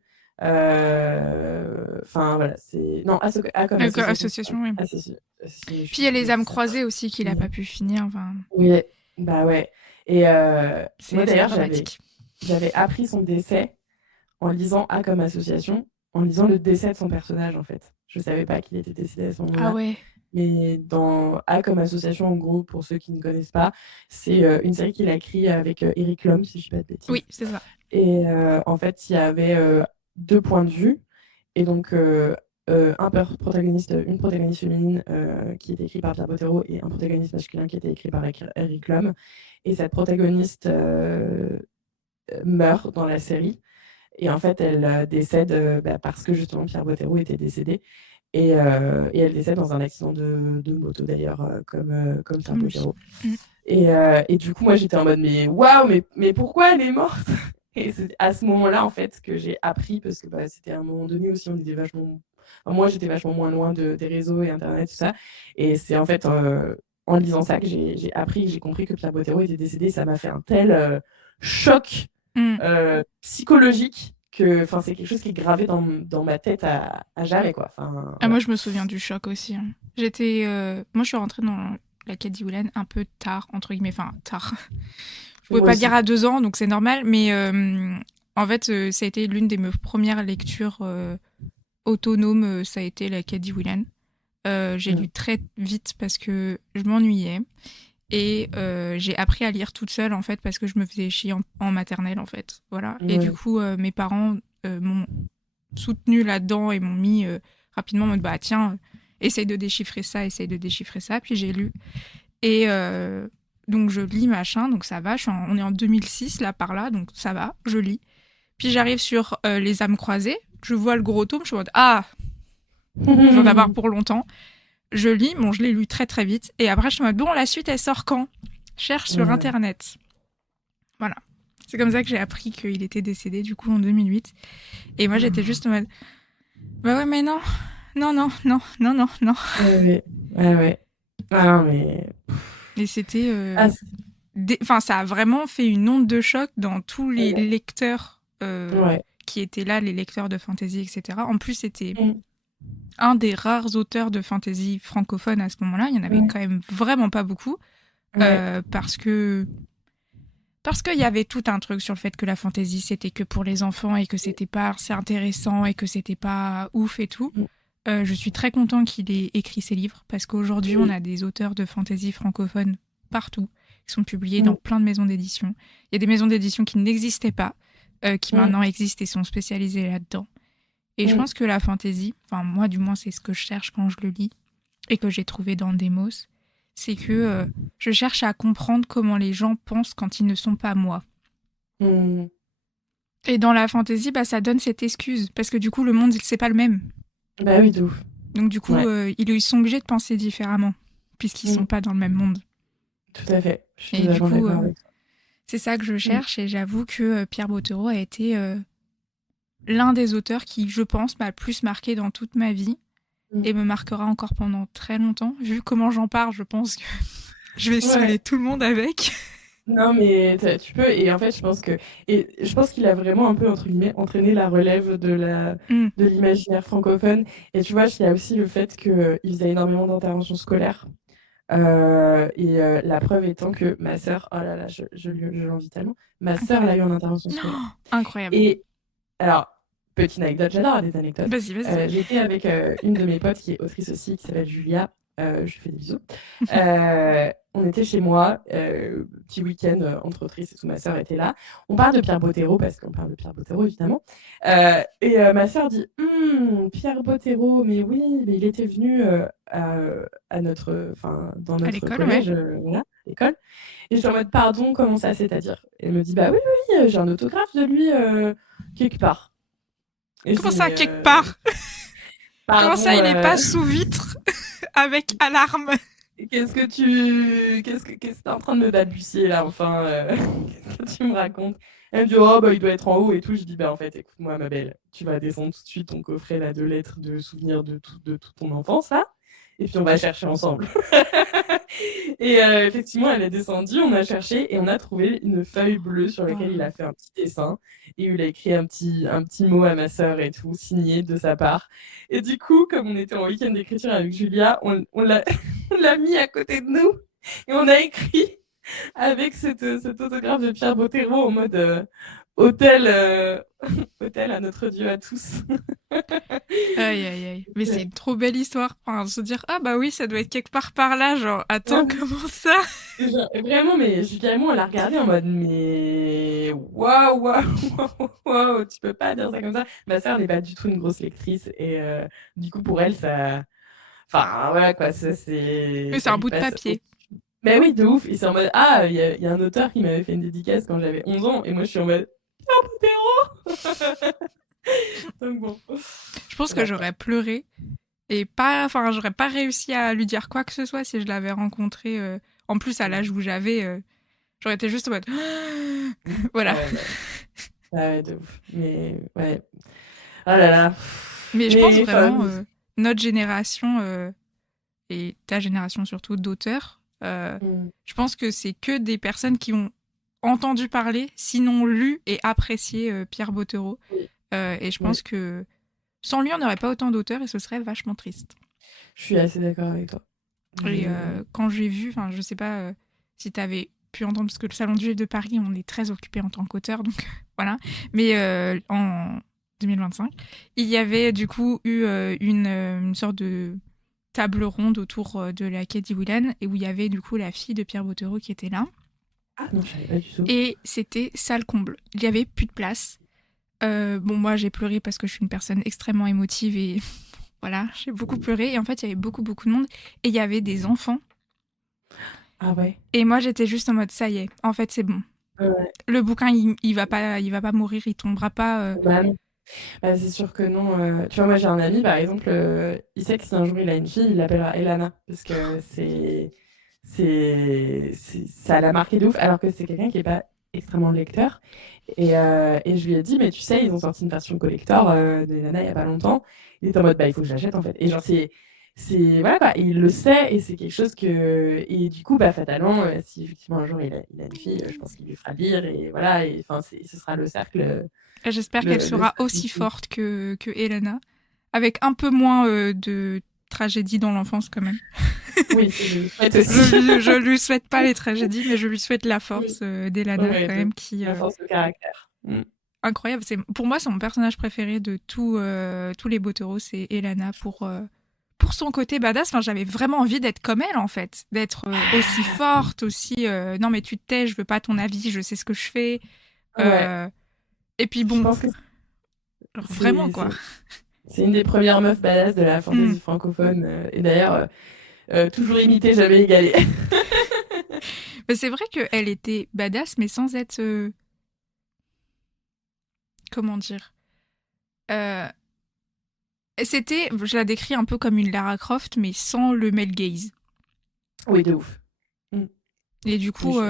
Enfin, voilà, c'est. Non, Acom Association. Association, oui. Puis il y Assassination, a les oui, âmes c'est ça. croisées aussi qu'il a Mm. pas pu finir. Enfin, Oui, bah ouais. Et moi c'est d'ailleurs, j'avais, dramatique. j'avais appris son décès en lisant Acom Association, en lisant le décès de son personnage en fait. Je savais pas qu'il était décédé à ce Ah moment-là. ouais. Mais dans A comme association, en gros, pour ceux qui ne connaissent pas, c'est une série qu'il a écrite avec Eric Lhomme, si je ne dis pas de Oui, bêtises. c'est ça. Et en fait, il y avait deux points de vue. Et donc, une protagoniste féminine qui était écrite par Pierre Bottero et un protagoniste masculin qui était écrit par Eric Lhomme. Et cette protagoniste meurt dans la série. Et en fait, elle décède bah, parce que justement Pierre Bottero était décédé. Et elle décède dans un accident de moto d'ailleurs, comme Pierre Comme lui. Bottero. Mm. Et du coup, moi j'étais en mode, mais waouh, mais pourquoi elle est morte? Et c'est à ce moment-là, en fait, que j'ai appris, parce que bah, c'était un moment donné aussi, on était vachement. Enfin, moi, j'étais vachement moins loin des réseaux et Internet, tout ça. Et c'est en fait en lisant ça que j'ai appris, que j'ai compris que Pierre Bottero était décédé. Ça m'a fait un tel choc Mm. psychologique que c'est quelque chose qui est gravé dans ma tête à jamais, quoi. Enfin, Ah, moi, voilà. je me souviens du choc aussi, hein. Moi, je suis rentrée dans la quête d'Ioulen un peu tard, entre guillemets. Enfin, tard. Je pouvais Moi pas dire aussi. à 2 ans, donc c'est normal. Mais en fait, ça a été l'une des premières lectures autonomes. Ça a été la quête d'Ioulen. J'ai Mm. lu très vite parce que je m'ennuyais. Et j'ai appris à lire toute seule, en fait, parce que je me faisais chier en maternelle, en fait. Voilà. Et du coup, mes parents m'ont soutenue là-dedans et m'ont mis rapidement en mode, bah tiens, essaye de déchiffrer ça, essaye de déchiffrer ça. Puis j'ai lu. Et donc je lis, machin, donc ça va. On est en 2006, là, par là, donc ça va, je lis. Puis j'arrive sur Les âmes croisées. Je vois le gros tome, je suis en mode, ah, je vais en avoir pour longtemps. Je lis, bon, je l'ai lu très très vite. Et après, je suis en mode, bon, la suite, elle sort quand ? Cherche sur Internet. Voilà. C'est comme ça que j'ai appris qu'il était décédé, du coup, en 2008. Et moi, j'étais juste en mode, bah ouais, mais non. Ouais. Ah non, mais... Et c'était... Enfin, ça a vraiment fait une onde de choc dans tous les lecteurs qui étaient là, les lecteurs de fantasy, etc. En plus, c'était un des rares auteurs de fantasy francophones à ce moment-là. Il y en avait quand même vraiment pas beaucoup. Parce qu'il y avait tout un truc sur le fait que la fantasy, c'était que pour les enfants et que c'était pas assez intéressant et que c'était pas ouf et tout. Je suis très content qu'il ait écrit ces livres parce qu'aujourd'hui, on a des auteurs de fantasy francophones partout qui sont publiés dans plein de maisons d'édition. Il y a des maisons d'édition qui n'existaient pas, qui maintenant existent et sont spécialisées là-dedans. Et je pense que la fantasy, enfin moi du moins c'est ce que je cherche quand je le lis et que j'ai trouvé dans Demos, c'est que je cherche à comprendre comment les gens pensent quand ils ne sont pas moi. Et dans la fantasy, bah, ça donne cette excuse parce que du coup le monde c'est pas le même. Bah oui, de ouf. Donc du coup ils sont obligés de penser différemment puisqu'ils sont pas dans le même monde. Tout à fait. Je suis et du coup, d'accord avec toi. C'est ça que je cherche et j'avoue que Pierre Bottero a été l'un des auteurs qui, je pense, m'a le plus marqué dans toute ma vie et me marquera encore pendant très longtemps. Vu comment j'en parle, je pense que je vais saouler tout le monde avec. Non, mais tu peux, et en fait, je pense qu'il a vraiment un peu, entre guillemets, entraîné la relève de l'imaginaire francophone. Et tu vois, il y a aussi le fait qu'il faisait énormément d'interventions scolaires. La preuve étant que ma sœur, oh là là, je l'envie tellement, ma sœur l'a eu en intervention scolaire. Incroyable. Et alors, petite anecdote, j'adore les anecdotes. Vas-y. J'étais avec une de mes potes qui est autrice aussi, qui s'appelle Julia. Je lui fais des bisous. On était chez moi, petit week-end entre autrices et tout, ma sœur était là. On parle de Pierre Bottero, parce qu'on parle de Pierre Bottero, évidemment. Ma sœur dit Pierre Bottero, mais oui, mais il était venu dans notre collège, voilà, l'école. Et je suis en mode pardon, comment ça, c'est-à-dire ? Elle me dit bah oui, j'ai un autographe de lui quelque part. Et comment ça, quelque part ? Comment ça, il n'est pas sous vitre avec alarme ? Qu'est-ce que tu es en train de me balbutier là, enfin qu'est-ce que tu me racontes ? Elle me dit oh bah il doit être en haut et tout. Je dis bah en fait écoute-moi ma belle, tu vas descendre tout de suite ton coffret là de lettres de souvenirs de toute ton enfance là, et puis on va chercher ensemble. Et effectivement elle est descendue, on a cherché et on a trouvé une feuille bleue sur laquelle il a fait un petit dessin et il a écrit un petit mot à ma sœur et tout, signé de sa part. Et du coup, comme on était en week-end d'écriture avec Julia, on l'a mis à côté de nous et on a écrit avec cet autographe de Pierre Bottero en mode hôtel à notre Dieu à tous. Aïe. Mais c'est une trop belle histoire. Enfin, se dire, ah bah oui, ça doit être quelque part par là. Genre, attends, comment ça ? Vraiment, mais Julia et moi, on l'a regardé en mode, mais waouh, tu peux pas dire ça comme ça. Ma sœur n'est pas du tout une grosse lectrice et du coup, pour elle, ça. Enfin, voilà quoi, ça c'est. Mais c'est un bout de papier. Mais oui, de ouf. Et c'est en mode, ah, il y a un auteur qui m'avait fait une dédicace quand j'avais 11 ans et moi je suis en mode, Bottero. Donc bon. Je pense que j'aurais pleuré et pas, enfin, j'aurais pas réussi à lui dire quoi que ce soit si je l'avais rencontré. En plus, à l'âge où j'avais, j'aurais été juste en mode, voilà. Ouais, de ouf. Mais ouais. Ah là là. Mais je pense vraiment notre génération et ta génération surtout d'auteurs. Je pense que c'est que des personnes qui ont entendu parler, sinon lu et apprécié Pierre Bottero. Et je pense que sans lui, on n'aurait pas autant d'auteurs et ce serait vachement triste. Je suis assez d'accord avec toi. Et quand j'ai vu, enfin, je sais pas si tu avais pu entendre, parce que le Salon du Livre de Paris, on est très occupé en tant qu'auteur, donc voilà. Mais en 2025, il y avait du coup eu une sorte de table ronde autour de la quai d'Iwilan et où il y avait du coup la fille de Pierre Bottero qui était là. Ah non, je savais pas du tout. Et c'était salle comble. Il y avait plus de place. Bon, moi, j'ai pleuré parce que je suis une personne extrêmement émotive et voilà, j'ai beaucoup pleuré. Et en fait, il y avait beaucoup, beaucoup de monde. Et il y avait des enfants. Ah ouais. Et moi, j'étais juste en mode, ça y est, en fait, c'est bon. Ouais. Le bouquin, il va pas mourir, il tombera pas. Bah non. Bah, c'est sûr que non. Tu vois, moi j'ai un ami par exemple, il sait que si un jour il a une fille, il l'appellera Elana parce que ça l'a marqué de ouf, alors que c'est quelqu'un qui est pas extrêmement lecteur. Et je lui ai dit, mais tu sais, ils ont sorti une version collector de Elana il y a pas longtemps. Il est en mode, bah il faut que j'achète en fait. Et genre voilà quoi, et il le sait et c'est quelque chose que et du coup bah fatalement si effectivement un jour il a une fille, je pense qu'il lui fera lire et voilà et enfin ce sera le cercle J'espère qu'elle le sera aussi forte que Elena, avec un peu moins de tragédie dans l'enfance quand même. Oui, je lui souhaite aussi. Je lui souhaite pas les tragédies, mais je lui souhaite la force d'Elena Ouais, quand même, qui la force de caractère. incroyable. Pour moi, c'est mon personnage préféré de tous les Bottero, c'est Elena pour son côté badass. Enfin, j'avais vraiment envie d'être comme elle en fait, d'être aussi forte, aussi. Non mais tu te tais, je veux pas ton avis, je sais ce que je fais. Ouais. Et puis Je bon, pense que genre, vraiment quoi. c'est une des premières meufs badass de la fantasy francophone. Et d'ailleurs, toujours imitée, jamais égalée. Mais c'est vrai qu'elle était badass, mais sans être. Comment dire C'était. Je la décris un peu comme une Lara Croft, mais sans le male gaze. Oui, de ouf. Et du coup, Oui,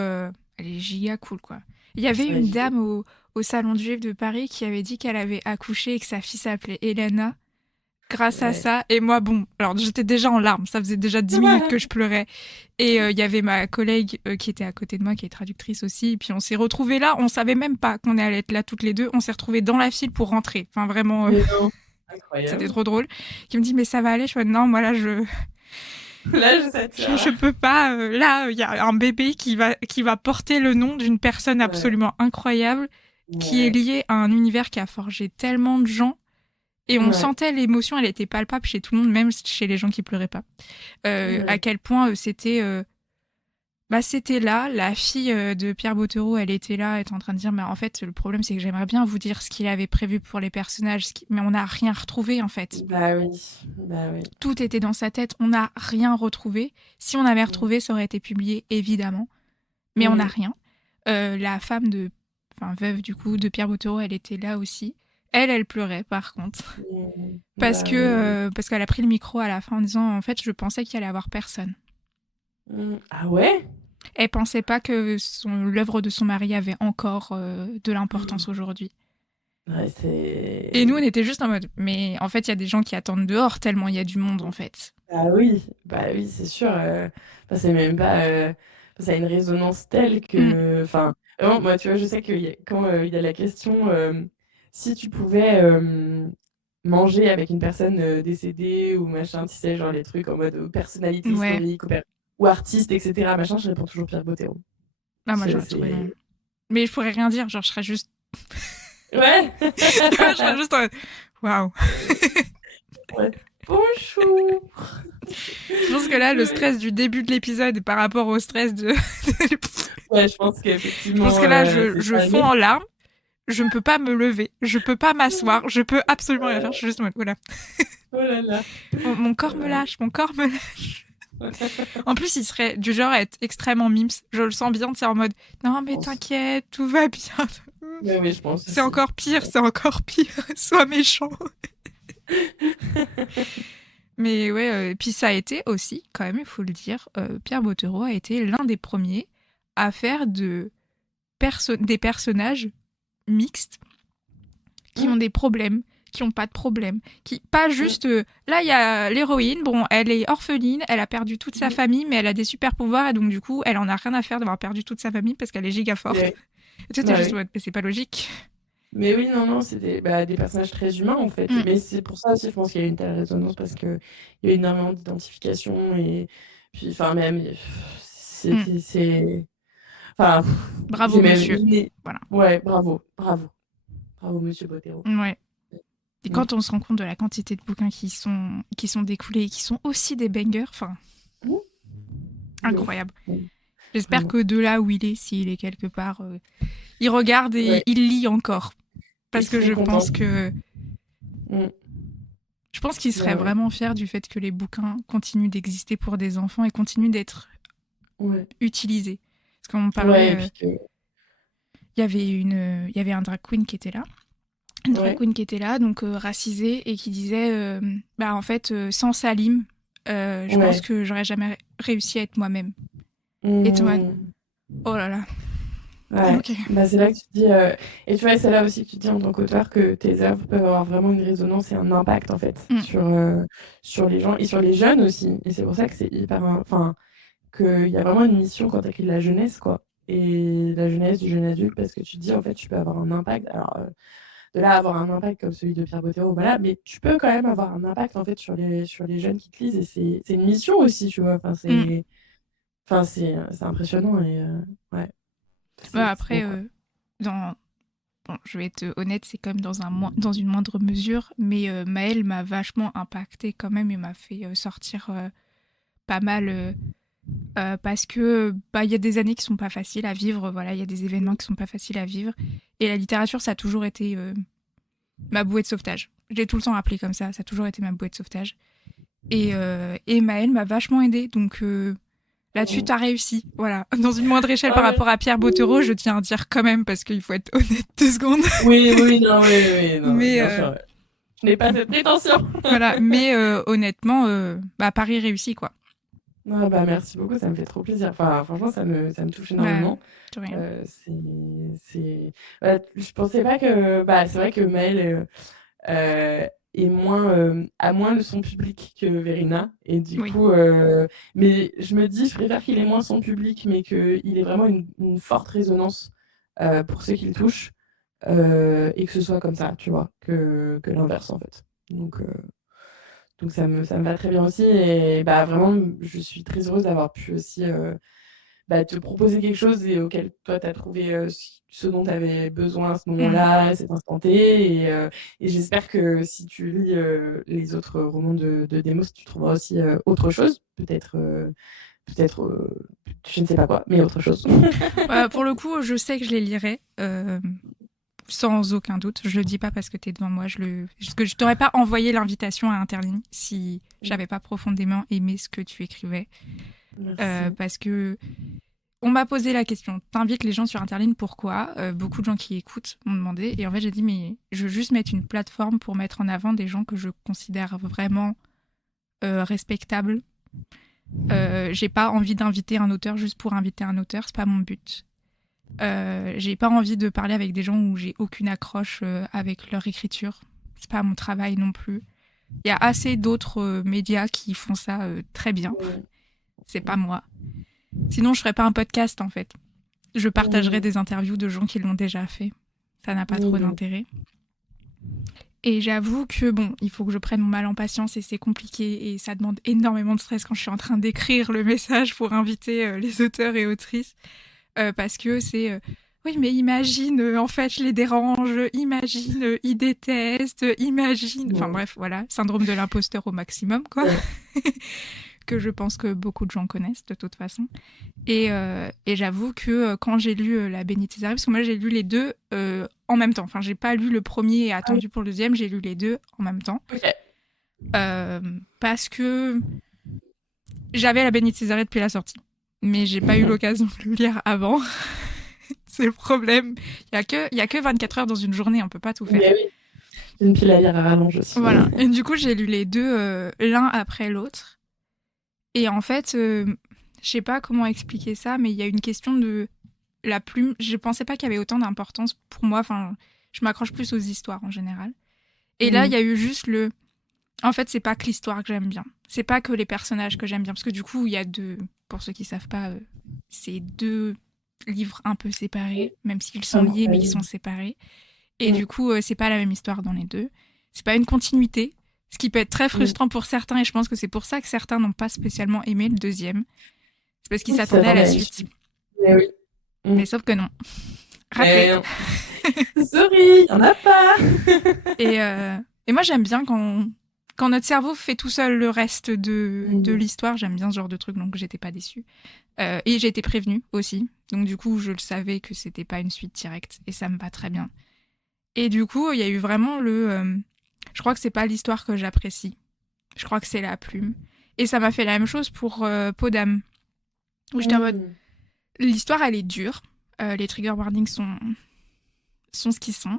elle est giga cool, quoi. Il y avait ouais, une dame au Salon du Juif de Paris qui avait dit qu'elle avait accouché et que sa fille s'appelait Elena. Grâce à ouais. ça. Et moi, bon, alors j'étais déjà en larmes. Ça faisait déjà 10 minutes que je pleurais. Et il y avait ma collègue qui était à côté de moi, qui est traductrice aussi. Et puis on s'est retrouvés là. On savait même pas qu'on allait être là toutes les deux. On s'est retrouvés dans la file pour rentrer. Enfin, vraiment, Mais non. c'était Incroyable. trop drôle. Qui me dit, mais ça va aller. Je fais, non, moi là, Là, je sature. je peux pas. Là, il y a un bébé qui va porter le nom d'une personne absolument incroyable, qui est Ouais. liée à un univers qui a forgé tellement de gens. Et on Ouais. sentait l'émotion, elle était palpable chez tout le monde, même chez les gens qui pleuraient pas. À quel point c'était c'était là, la fille de Pierre Bottero, elle était là, elle était en train de dire, mais en fait, le problème, c'est que j'aimerais bien vous dire ce qu'il avait prévu pour les personnages, mais on n'a rien retrouvé, en fait. Bah oui. Bah oui. Tout était dans sa tête, on n'a rien retrouvé. Si on avait retrouvé, ça aurait été publié, évidemment, mais on n'a rien. La femme veuve, du coup, de Pierre Bottero, elle était là aussi. Elle pleurait, par contre. Parce Bah que parce qu'elle a pris le micro à la fin en disant, en fait, je pensais qu'il allait avoir personne. Ah ouais? Elle pensait pas que l'œuvre de son mari avait encore de l'importance aujourd'hui. Ouais, c'est... Et nous, on était juste en mode, mais en fait, il y a des gens qui attendent dehors tellement il y a du monde, en fait. Bah oui, c'est sûr. Enfin, c'est même pas... ça a une résonance telle que... Enfin, vraiment, moi, tu vois, je sais que quand il y a la question, si tu pouvais manger avec une personne décédée ou machin, tu sais, genre les trucs en mode personnalité Ouais. historique ou artiste, etc., machin, je réponds toujours Pierre Bottero. Ah, moi, j'aurais trouvé même. Mais je pourrais rien dire, genre, je serais juste. Ouais. Je serais juste en mode, waouh. Ouais. Bonjour. Je pense que là, le stress du début de l'épisode par rapport au stress de. Ouais, je pense Je qu'effectivement, pense que là, c'est je ça. fonds en larmes. Je ne peux pas me lever. Je peux pas m'asseoir. Je peux absolument rien faire. Je suis juste en mode, voilà. Oh là là. Mon corps me lâche. Mon corps me lâche. En plus, il serait du genre à être extrêmement mimes. Je le sens bien, c'est en mode non, mais t'inquiète, tout va bien. Oui, je pense C'est aussi. encore pire, c'est encore pire. Sois méchant. Mais ouais, puis ça a été aussi, quand même, il faut le dire, Pierre Bottero a été l'un des premiers à faire des personnages mixtes qui ont des problèmes, qui n'ont pas de problème, qui pas juste là il y a l'héroïne, bon elle est orpheline, elle a perdu toute sa famille mais elle a des super pouvoirs et donc du coup elle en a rien à faire d'avoir perdu toute sa famille parce qu'elle est giga forte. Ouais. Et tu sais, juste mais c'est pas logique. Mais oui, non, c'est des personnages très humains en fait. Mais c'est pour ça aussi, je pense qu'il y a une telle résonance parce qu'il y a énormément d'identification et puis enfin même c'est enfin bravo monsieur. Voilà. Ouais, bravo monsieur Bottero. Ouais. Et quand on se rend compte de la quantité de bouquins qui sont découlés et qui sont aussi des bangers, enfin, Mmh. incroyable. Mmh. J'espère Vraiment. que de là où il est, s'il est quelque part, il regarde et Ouais. il lit encore. Parce Il que serait content. Mmh. je pense qu'il serait Ouais. vraiment fier du fait que les bouquins continuent d'exister pour des enfants et continuent d'être Ouais. utilisés. Parce qu'on Ouais, parlait, et puis que... il y avait un drag queen qui était là. Une drag Ouais. queen qui était là, donc racisée, et qui disait en fait, sans Salim, je pense Ouais. que j'aurais jamais réussi à être moi-même. Et tout le monde, Mmh. oh là là. Ouais. Ok. Bah, c'est là que tu te dis... Et tu vois, c'est là aussi que tu te dis en tant qu'auteur que tes œuvres peuvent avoir vraiment une résonance et un impact, en fait, Mm. sur les gens et sur les jeunes aussi. Et c'est pour ça que c'est hyper... Enfin, qu'il y a vraiment une mission quand tu écris de la jeunesse, quoi. Et la jeunesse, du jeune adulte, parce que tu te dis, en fait, tu peux avoir un impact. Alors, de là à avoir un impact comme celui de Pierre Bottero, voilà, mais tu peux quand même avoir un impact, en fait, sur les jeunes qui te lisent. Et c'est une mission aussi, tu vois. Mm. C'est impressionnant. Et ouais, Bah, c'est beau, après, quoi. bon, je vais être honnête, c'est quand même dans une moindre mesure, mais Maëlle m'a vachement impactée quand même et m'a fait sortir pas mal parce que il y a des années qui sont pas faciles à vivre, voilà, il y a des événements qui sont pas faciles à vivre et la littérature ça a toujours été ma bouée de sauvetage. Je l'ai tout le temps appelé comme ça a toujours été ma bouée de sauvetage et Maëlle m'a vachement aidée donc là-dessus, t'as réussi. Voilà. Dans une moindre échelle Ah, par merci. rapport à Pierre Bottero, je tiens à dire quand même, parce qu'il faut être honnête 2 secondes. Oui, non, oui, non, Mais bien sûr. Ouais. Je n'ai pas cette prétention. voilà. Mais honnêtement, Paris réussit, quoi. Non, bah, merci beaucoup, ça me fait trop plaisir. Enfin, franchement, ça me touche Bah, énormément. de rien. Je pensais pas que... Bah, c'est vrai que Maëlle a moins de son public que Verena. Et du Oui. coup, mais je me dis, je préfère qu'il ait moins son public, mais qu'il ait vraiment une forte résonance pour ceux qui le touchent. Et que ce soit comme ça, tu vois, que l'inverse, en fait. Donc ça me va très bien aussi. Et bah, vraiment, je suis très heureuse d'avoir pu aussi te proposer quelque chose et auquel toi, tu as trouvé ce dont tu avais besoin à ce Mm. moment-là, à cet instant T. Et j'espère que si tu lis les autres romans de Demos, tu trouveras aussi autre chose. Peut-être je ne sais pas quoi, mais autre chose. Pour le coup, je sais que je les lirai. Sans aucun doute. Je le dis pas parce que tu es devant moi. Parce que je t'aurais pas envoyé l'invitation à Interligne si j'avais pas profondément aimé ce que tu écrivais. Merci. Parce que on m'a posé la question, t'invites les gens sur Interligne, pourquoi beaucoup de gens qui écoutent m'ont demandé. Et en fait, j'ai dit, mais je veux juste mettre une plateforme pour mettre en avant des gens que je considère vraiment respectables. J'ai pas envie d'inviter un auteur juste pour inviter un auteur, c'est pas mon but. J'ai pas envie de parler avec des gens où j'ai aucune accroche avec leur écriture. C'est pas mon travail non plus. Il y a assez d'autres médias qui font ça très bien. C'est pas moi. Sinon, je ferais pas un podcast en fait. Je partagerai des interviews de gens qui l'ont déjà fait. Ça n'a pas trop d'intérêt. Et j'avoue que bon, il faut que je prenne mon mal en patience et c'est compliqué et ça demande énormément de stress quand je suis en train d'écrire le message pour inviter les auteurs et autrices. Parce que c'est oui, mais imagine, en fait, je les dérange, imagine, ils détestent, imagine. Enfin bref, voilà, syndrome de l'imposteur au maximum, quoi. Que je pense que beaucoup de gens connaissent de toute façon. Et j'avoue que quand j'ai lu La Bénie de Césarée, parce que moi j'ai lu les deux en même temps. Enfin, j'ai pas lu le premier et attendu pour le deuxième, j'ai lu les deux en même temps. Parce que j'avais La Bénie de Césarée depuis la sortie. Mais j'ai pas eu l'occasion de le lire avant. C'est le problème. Il y a que 24 heures dans une journée, on peut pas tout faire. Mais oui, j'ai une pile à lire à rallonge aussi. Voilà. Et du coup, j'ai lu les deux l'un après l'autre. Et en fait, je sais pas comment expliquer ça, mais il y a une question de la plume. Je pensais pas qu'il y avait autant d'importance pour moi. Enfin, je m'accroche plus aux histoires en général. Et là, il y a eu juste le... En fait, c'est pas que l'histoire que j'aime bien. C'est pas que les personnages que j'aime bien. Parce que du coup, il y a deux... Pour ceux qui savent pas, c'est deux livres un peu séparés, même s'ils sont liés, mais ils sont séparés. Et du coup, c'est pas la même histoire dans les deux. C'est pas une continuité, ce qui peut être très frustrant pour certains, et je pense que c'est pour ça que certains n'ont pas spécialement aimé le deuxième. C'est parce qu'ils s'attendaient à la suite. Mais oui. Mais sauf que non. Raté. Sorry, y'en a pas. Et moi, j'aime bien quand notre cerveau fait tout seul le reste de l'histoire. J'aime bien ce genre de truc, donc j'étais pas déçue. Et j'ai été prévenue aussi. Donc du coup, je le savais que c'était pas une suite directe. Et ça me va très bien. Et du coup, il y a eu vraiment je crois que c'est pas l'histoire que j'apprécie. Je crois que c'est la plume. Et ça m'a fait la même chose pour Peau d'âme. Où j'étais en mode... L'histoire, elle est dure. Les trigger warnings sont ce qu'ils sont.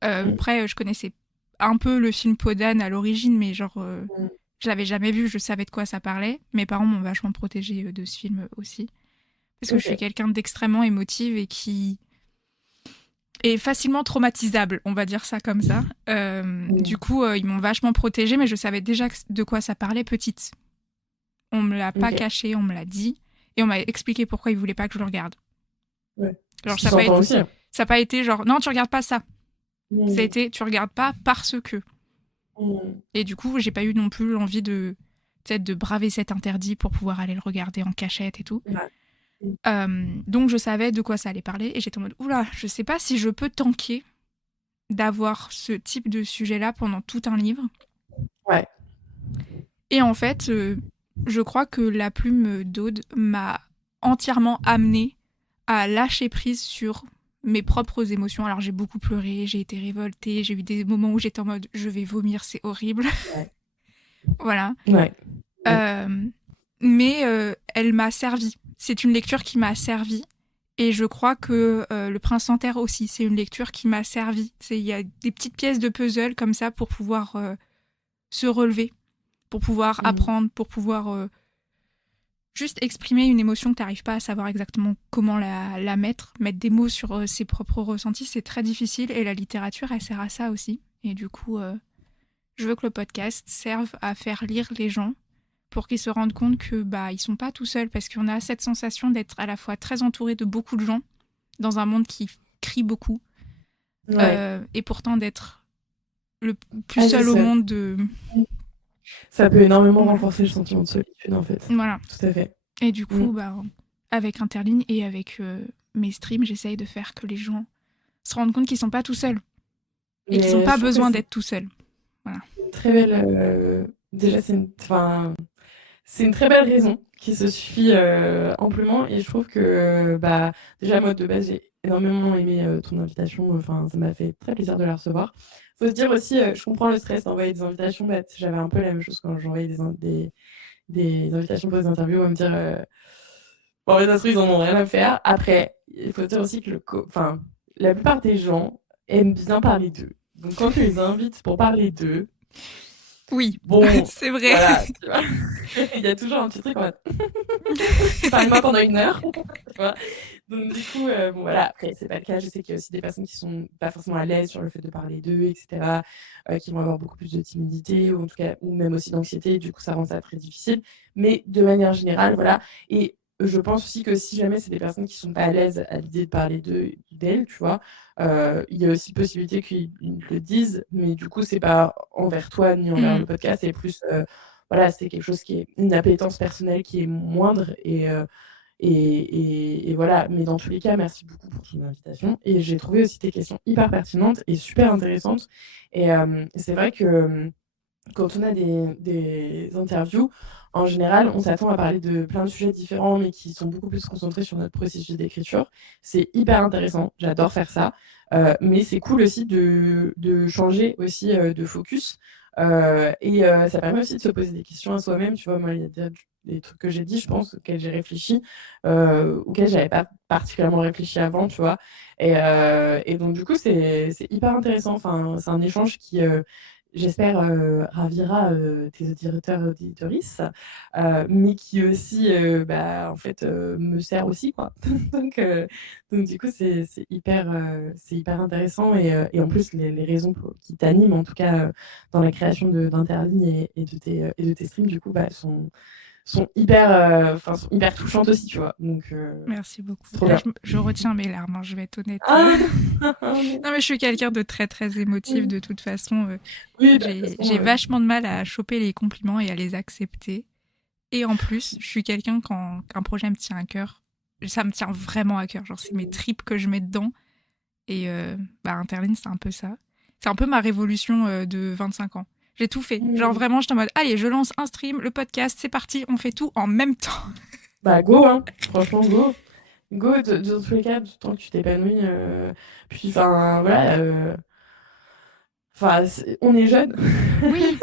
Après, je connaissais un peu le film Peau d'âne à l'origine, mais genre... Je l'avais jamais vu, je savais de quoi ça parlait. Mes parents m'ont vachement protégée de ce film aussi. Parce que je suis quelqu'un d'extrêmement émotive et qui est facilement traumatisable, on va dire ça comme ça. Du coup, ils m'ont vachement protégée, mais je savais déjà de quoi ça parlait petite. On me l'a pas caché, on me l'a dit. Et on m'a expliqué pourquoi ils voulaient pas que je le regarde. Ouais. Alors, ça n'a pas été genre, non, tu regardes pas ça. Ça a été, tu regardes pas parce que. Et du coup, j'ai pas eu non plus l'envie de braver cet interdit pour pouvoir aller le regarder en cachette et tout. Donc je savais de quoi ça allait parler et j'étais en mode oula, je sais pas si je peux tanker d'avoir ce type de sujet-là pendant tout un livre. Ouais. Et en fait, je crois que la plume d'Aude m'a entièrement amenée à lâcher prise sur mes propres émotions. Alors j'ai beaucoup pleuré, j'ai été révoltée, j'ai eu des moments où j'étais en mode je vais vomir, c'est horrible. Voilà. Ouais. Mais elle m'a servi. C'est une lecture qui m'a servi. Et je crois que Le Prince sans terre aussi, c'est une lecture qui m'a servi. Il y a des petites pièces de puzzle comme ça pour pouvoir se relever, pour pouvoir apprendre, pour pouvoir juste exprimer une émotion que tu n'arrives pas à savoir exactement comment la mettre. Mettre des mots sur ses propres ressentis, c'est très difficile. Et la littérature, elle sert à ça aussi. Et du coup, je veux que le podcast serve à faire lire les gens pour qu'ils se rendent compte que ils sont pas tout seuls, parce qu'on a cette sensation d'être à la fois très entouré de beaucoup de gens dans un monde qui crie beaucoup, et pourtant d'être le plus seul au monde de... Ça peut énormément renforcer le sentiment de solitude, en fait. Voilà. Tout à fait. Et du coup, avec Interligne et avec mes streams, j'essaye de faire que les gens se rendent compte qu'ils sont pas tout seuls. Et qu'ils n'ont pas besoin d'être tout seuls. Voilà. Très belle... Déjà, c'est une très belle raison qui se suffit amplement, et je trouve que déjà moi de base j'ai énormément aimé ton invitation, enfin ça m'a fait très plaisir de la recevoir. Faut se dire aussi, je comprends le stress d'envoyer des invitations, j'avais un peu la même chose quand j'envoyais des invitations pour des interviews, à me dire bon, les instrus ils en ont rien à faire. Après il faut dire aussi que la plupart des gens aiment bien parler d'eux, donc quand tu les invites pour parler d'eux, oui, bon, c'est vrai. Voilà, tu vois. Il y a toujours un petit truc en mode parle-moi pendant 1 heure. Tu vois. Donc du coup, voilà, après c'est pas le cas. Je sais qu'il y a aussi des personnes qui sont pas forcément à l'aise sur le fait de parler d'eux, etc., qui vont avoir beaucoup plus de timidité, ou en tout cas, ou même aussi d'anxiété. Du coup, ça rend ça très difficile. Mais de manière générale, voilà. Et je pense aussi que si jamais c'est des personnes qui sont pas à l'aise à l'idée de parler d'elles, tu vois, il y a aussi possibilité qu'ils le disent, mais du coup, c'est pas envers toi ni envers le podcast, c'est plus, voilà, c'est quelque chose qui est une appétence personnelle qui est moindre, et voilà. Mais dans tous les cas, merci beaucoup pour ton invitation. Et j'ai trouvé aussi tes questions hyper pertinentes et super intéressantes. Et c'est vrai que quand on a des interviews, en général, on s'attend à parler de plein de sujets différents, mais qui sont beaucoup plus concentrés sur notre processus d'écriture. C'est hyper intéressant, j'adore faire ça. Mais c'est cool aussi de changer aussi de focus. Et ça permet aussi de se poser des questions à soi-même. Tu vois, moi, il y a des trucs que j'ai dit, je pense, auxquels j'ai réfléchi, auxquels j'avais pas particulièrement réfléchi avant, tu vois. Et donc, du coup, c'est hyper intéressant. Enfin, c'est un échange qui... j'espère, ravira tes auditeurs et auditrices, mais qui aussi, en fait, me sert aussi, quoi. Donc du coup, c'est hyper intéressant, et en plus, les raisons qui t'animent, en tout cas, dans la création d'Interligne et de tes streams, du coup, sont hyper touchantes aussi, tu vois. Donc, merci beaucoup. Là, je retiens mes larmes, hein, je vais être honnête. Non, mais je suis quelqu'un de très, très émotif, de toute façon. J'ai vachement de mal à choper les compliments et à les accepter. Et en plus, je suis quelqu'un, quand un projet me tient à cœur, ça me tient vraiment à cœur. Genre, c'est mes tripes que je mets dedans. Et Interligne, c'est un peu ça. C'est un peu ma révolution de 25 ans. J'ai tout fait. Genre vraiment, j'étais en mode, allez, je lance un stream, le podcast, c'est parti, on fait tout en même temps. Bah, go, hein. Franchement, go. Go, dans tous les cas, tant que tu t'épanouis. Puis, enfin, voilà. Enfin, on est jeunes. Oui.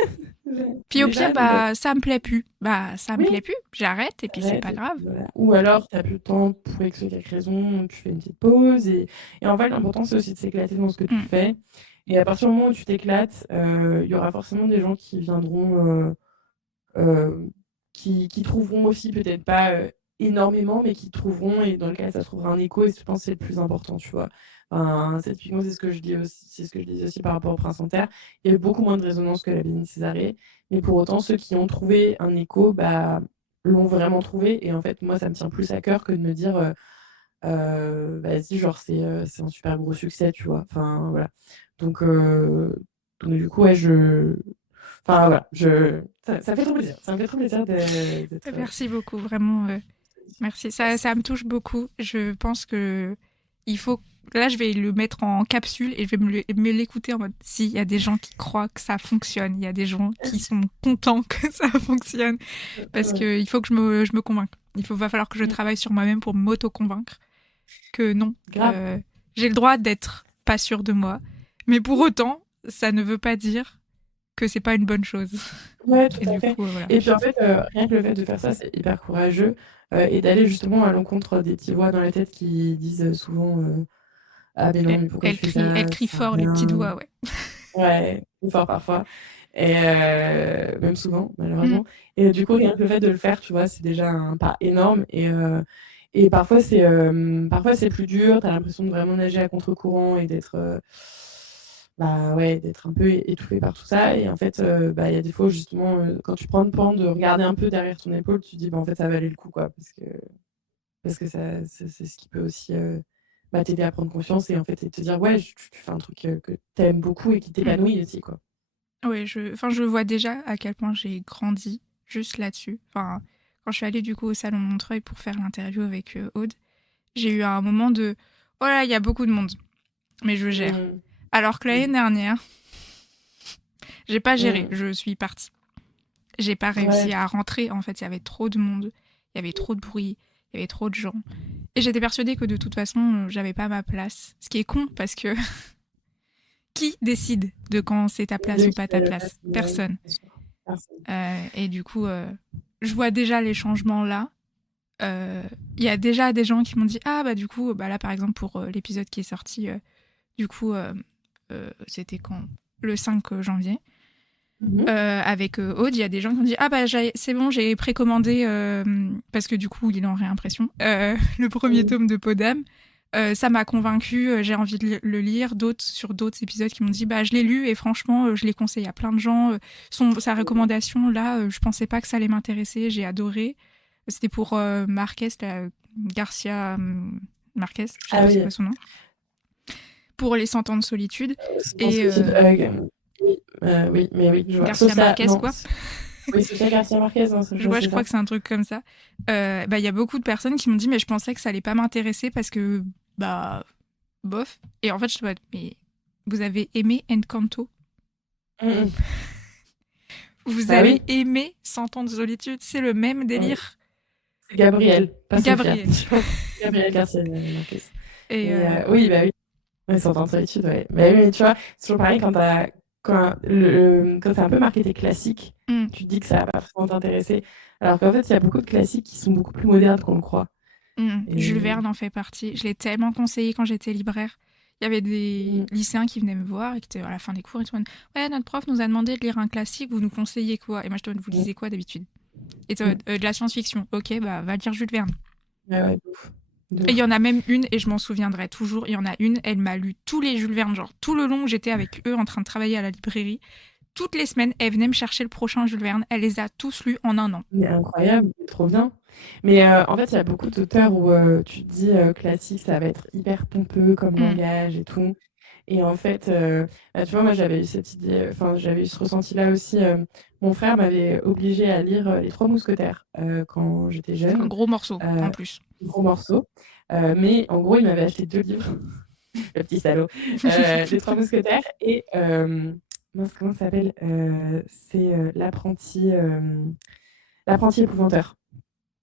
Puis On au est pire, jeunes, donc ça me plaît plus. Ça me oui, plaît plus, j'arrête et puis c'est arrête. pas Et grave. puis voilà. Ou alors, t'as plus le temps pour X ou quelque raison, tu fais une petite pause. Et en fait, l'important, c'est aussi de s'éclater dans ce que tu fais. Et à partir du moment où tu t'éclates, il y aura forcément des gens qui viendront, qui trouveront aussi, peut-être pas énormément, mais qui trouveront, et dans le cas, ça trouvera un écho, et je pense que c'est le plus important, tu vois. Enfin, typiquement, c'est ce que je dis aussi, c'est ce que je disais aussi par rapport au Prince Inter. Il y a eu beaucoup moins de résonance que la Béni Césarée, mais pour autant, ceux qui ont trouvé un écho, bah, l'ont vraiment trouvé. Et en fait, moi, ça me tient plus à cœur que de me dire, vas-y, genre, c'est un super gros succès, tu vois. Enfin, voilà. Donc, du coup, ouais, enfin, voilà, ça fait trop plaisir. Ça me fait trop plaisir d'être. Merci beaucoup, vraiment. Merci. Ça me touche beaucoup. Je pense que il faut. Là, je vais le mettre en capsule et je vais me l'écouter en mode si, il y a des gens qui croient que ça fonctionne, il y a des gens qui sont contents que ça fonctionne. Parce qu'il faut que je me convainque. Va falloir que je travaille sur moi-même pour m'auto-convaincre que non. Grave. J'ai le droit d'être pas sûre de moi. Mais pour autant, ça ne veut pas dire que c'est pas une bonne chose. Ouais, tout Et à du fait. coup, voilà. Et puis en fait, rien que le fait de faire ça, c'est hyper courageux, et d'aller justement à l'encontre des petites voix dans la tête qui disent souvent ah, mais non, mais pourquoi tu fais ça? Elle Ça crie sert à fort, les petites rien. voix, ouais. Ouais, ou fort parfois. Et même souvent, Mm. malheureusement. Et du coup, rien que le fait de le faire, tu vois, c'est déjà un pas énorme. Et parfois c'est plus dur. T'as l'impression de vraiment nager à contre-courant et d'être bah ouais, d'être un peu étouffé par tout ça. Et en fait, bah, il y a des fois où justement, quand tu prends le temps de regarder un peu derrière ton épaule, tu te dis, bah, en fait, ça valait le coup, quoi. Parce que c'est ce qui peut aussi bah, t'aider à prendre confiance et en fait et te dire, ouais, tu fais un truc que t'aimes beaucoup et qui t'épanouit aussi, quoi. Ouais, je vois déjà à quel point j'ai grandi juste là-dessus. Enfin, quand je suis allée du coup au salon de Montreuil pour faire l'interview avec Aude, j'ai eu un moment de oh là, il y a beaucoup de monde, mais je gère. Mmh. Alors que l'année dernière, j'ai pas géré, Mmh. je suis partie. J'ai pas Ouais. réussi à rentrer, en fait, il y avait trop de monde, il y avait trop de bruit, il y avait trop de gens. Et j'étais persuadée que de toute façon, j'avais pas ma place. Ce qui est con parce que qui décide de quand c'est ta place Dieu ou qui pas fait ta la place, place? Personne. bien sûr. Personne. Et du coup, je vois déjà les changements là. Il y a déjà des gens qui m'ont dit ah bah du coup bah là par exemple pour l'épisode qui est sorti du coup c'était quand le 5 janvier Mmh. avec Aude, il y a des gens qui ont dit ah bah c'est bon j'ai précommandé parce que du coup il est en réimpression le premier Mmh. tome de Podam. Ça m'a convaincu, j'ai envie de le lire. D'autres sur d'autres épisodes qui m'ont dit bah je l'ai lu et franchement je l'ai conseillé à plein de gens. Sa recommandation là, je pensais pas que ça allait m'intéresser, j'ai adoré. C'était pour Marquez, Garcia Marquez, je sais Ah plus c'est oui, quoi son nom. Pour les 100 ans de solitude. c'est dans Et Solitude, oui, oui, mais oui, je vois. Garcia Sofia, Marquez non. quoi. Oui, Sofia Garcia Marquez, hein, je vois, Je c'est crois ça. que c'est un truc comme ça. Bah il y a beaucoup de personnes qui m'ont dit mais je pensais que ça allait pas m'intéresser parce que bah bof. Et en fait, je te dis, mais vous avez aimé Encanto? Mmh. Vous Bah avez oui. aimé 100 ans de solitude? C'est le même délire. C'est Gabriel, pas Sofia. Gabriel. Gabriel Garcia Marquez. Et Et oui, bah oui. Ouais, 100 ans de solitude, ouais. Bah oui, mais tu vois, c'est toujours pareil quand t'as un peu marqué tes classiques, tu te dis que ça va pas forcément t'intéresser. Alors qu'en fait, il y a beaucoup de classiques qui sont beaucoup plus modernes qu'on le croit. Jules Et Verne en fait partie. Je l'ai tellement conseillé quand j'étais libraire. Il y avait des mmh. lycéens qui venaient me voir et qui étaient à la fin des cours et tout. Ouais, notre prof nous a demandé de lire un classique, vous nous conseillez quoi? Et moi, je te demande, vous Mmh. lisez quoi d'habitude? Et Mmh. de la science-fiction. Ok, bah va lire Jules Verne. Ouais, ouais, de ouf. De Et il y ouf. en a même une, et je m'en souviendrai toujours, il y en a une, elle m'a lu tous les Jules Verne, genre tout le long, j'étais avec eux en train de travailler à la librairie. Toutes les semaines, elle venait me chercher le prochain Jules Verne. Elle les a tous lus en un an. Mais incroyable, trop bien. Mais en fait, il y a beaucoup d'auteurs où tu te dis classique, ça va être hyper pompeux comme langage et tout. Et en fait, bah, tu vois, moi, j'avais eu cette idée, enfin, j'avais eu ce ressenti-là aussi. Mon frère m'avait obligée à lire Les Trois Mousquetaires quand j'étais Un jeune. gros morceau, Euh, en plus. Gros morceau. Mais en gros, il m'avait acheté 2 livres. le petit salaud. Les Trois Mousquetaires et mince, comment ça s'appelle? C'est l'apprenti épouvanteur.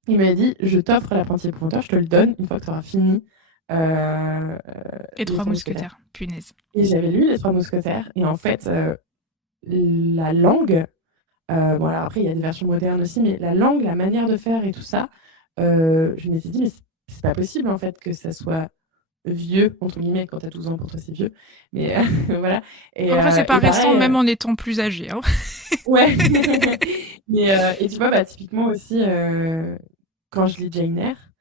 Il m'avait dit: «Je t'offre l'apprenti épouvanteur, je te le donne une fois que tu auras fini Les Trois Mousquetaires, punaise. Et j'avais lu Les Trois Mousquetaires et en fait, la langue, bon alors après il y a des versions modernes aussi, mais la langue, la manière de faire et tout ça, je m'étais dit: «Mais c'est pas possible en fait que ça soit "vieux" entre guillemets, quand tu as 12 ans pour toi c'est vieux, mais voilà Après, c'est pas et récent, pareil, même en étant plus âgé. Hein. ouais. Mais et tu vois, bah, typiquement aussi, quand je lis Jane Eyre,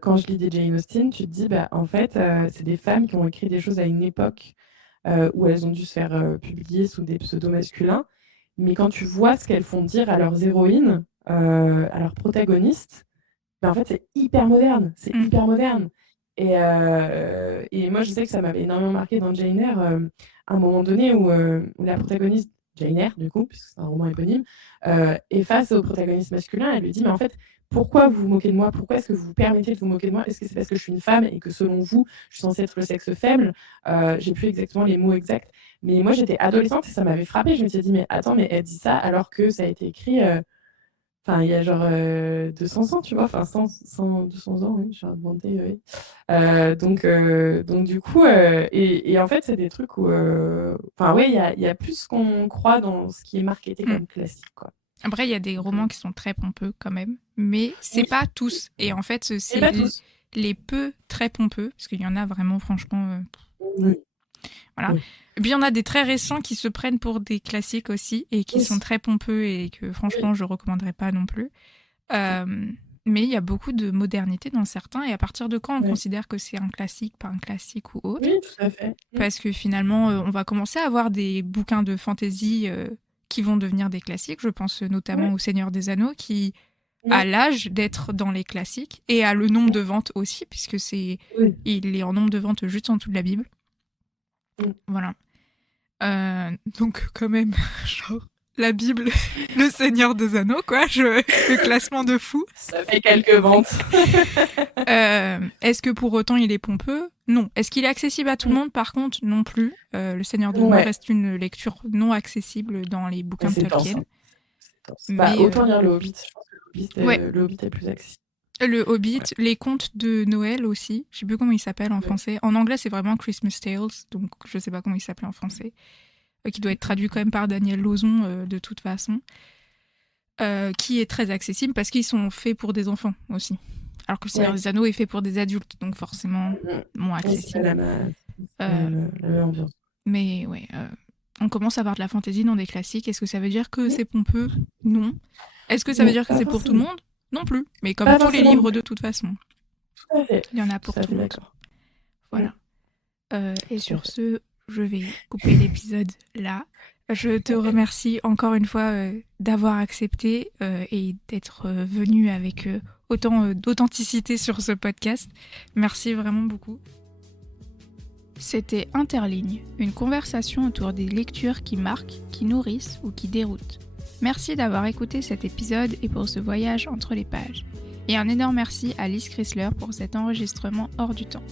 quand je lis des Jane Austen, tu te dis, bah, en fait, c'est des femmes qui ont écrit des choses à une époque, où elles ont dû se faire, publier sous des pseudos masculins. Mais quand tu vois ce qu'elles font dire à leurs héroïnes, à leurs protagonistes, bah, en fait, c'est hyper moderne, c'est hyper moderne et moi, je sais que ça m'avait énormément marqué dans Jane Eyre, à un moment donné où la protagoniste, Jane Eyre, du coup, puisque c'est un roman éponyme, est face au protagoniste masculin. Elle lui dit: «Mais en fait, pourquoi vous vous moquez de moi? Pourquoi est-ce que vous vous permettez de vous moquer de moi? Est-ce que c'est parce que je suis une femme et que selon vous, je suis censée être le sexe faible?» J'ai plus exactement les mots exacts, mais moi, j'étais adolescente et ça m'avait frappée. Je me suis dit: «Mais attends, mais elle dit ça alors que ça a été écrit, enfin, il y a genre 200 ans, tu vois, enfin 200 ans, oui, j'ai inventé, oui. Donc du coup, et en fait, c'est des trucs où, enfin, ouais, il y a plus qu'on croit dans ce qui est marketé comme classique, quoi. Après, il y a des romans qui sont très pompeux quand même, mais c'est Oui. pas tous. Et en fait, c'est pas tous. les peu très pompeux, parce qu'il y en a vraiment, franchement. Oui. Voilà. Oui. Et puis il y en a des très récents qui se prennent pour des classiques aussi et qui sont très pompeux et que franchement je recommanderais pas non plus. Mais il y a beaucoup de modernité dans certains et à partir de quand on considère que c'est un classique, pas un classique ou autre? Oui, tout à fait. Parce que finalement on va commencer à avoir des bouquins de fantasy qui vont devenir des classiques. Je pense notamment au Seigneur des Anneaux qui a l'âge d'être dans les classiques et a le nombre de ventes aussi puisque il est en nombre de ventes juste en dessous de la Bible. Voilà. Donc quand même, genre, la Bible, le Seigneur des Anneaux, quoi, le classement de fou. Ça fait quelques ventes. Est-ce que pour autant il est pompeux? Non. Est-ce qu'il est accessible à tout le monde? Par contre, non plus. Le Seigneur des Anneaux reste une lecture non accessible dans les bouquins de Tolkien. Mais autant lire le Hobbit. Je pense que le Hobbit est plus accessible. Le Hobbit, les contes de Noël aussi. Je sais plus comment il s'appelle en français. En anglais, c'est vraiment Christmas Tales, donc je sais pas comment il s'appelait en français. Qui doit être traduit quand même par Daniel Lauzon de toute façon. Qui est très accessible parce qu'ils sont faits pour des enfants aussi. Alors que le Seigneur des Anneaux est fait pour des adultes, donc forcément moins accessible. La même ambiance. Mais ouais, on commence à avoir de la fantaisie dans des classiques. Est-ce que ça veut dire que c'est pompeux? Non. Est-ce que ça veut dire que c'est pour tout le monde? Non plus. Mais comme tous les livres de toute façon. Tout à fait. Il y en a pour tout le monde. Voilà. Et sur ce, je vais couper l'épisode là. Je te remercie encore une fois d'avoir accepté et d'être venu avec autant d'authenticité sur ce podcast. Merci vraiment beaucoup. C'était Interligne, une conversation autour des lectures qui marquent, qui nourrissent ou qui déroutent. Merci d'avoir écouté cet épisode et pour ce voyage entre les pages. Et un énorme merci à Lise Chrysler pour cet enregistrement hors du temps.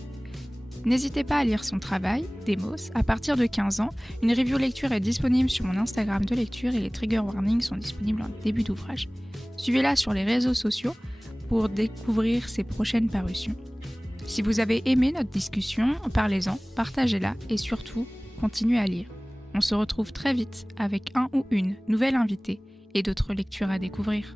N'hésitez pas à lire son travail, Demos, à partir de 15 ans. Une review lecture est disponible sur mon Instagram de lecture et les trigger warnings sont disponibles en début d'ouvrage. Suivez-la sur les réseaux sociaux pour découvrir ses prochaines parutions. Si vous avez aimé notre discussion, parlez-en, partagez-la et surtout, continuez à lire. On se retrouve très vite avec un ou une nouvelle invitée et d'autres lectures à découvrir.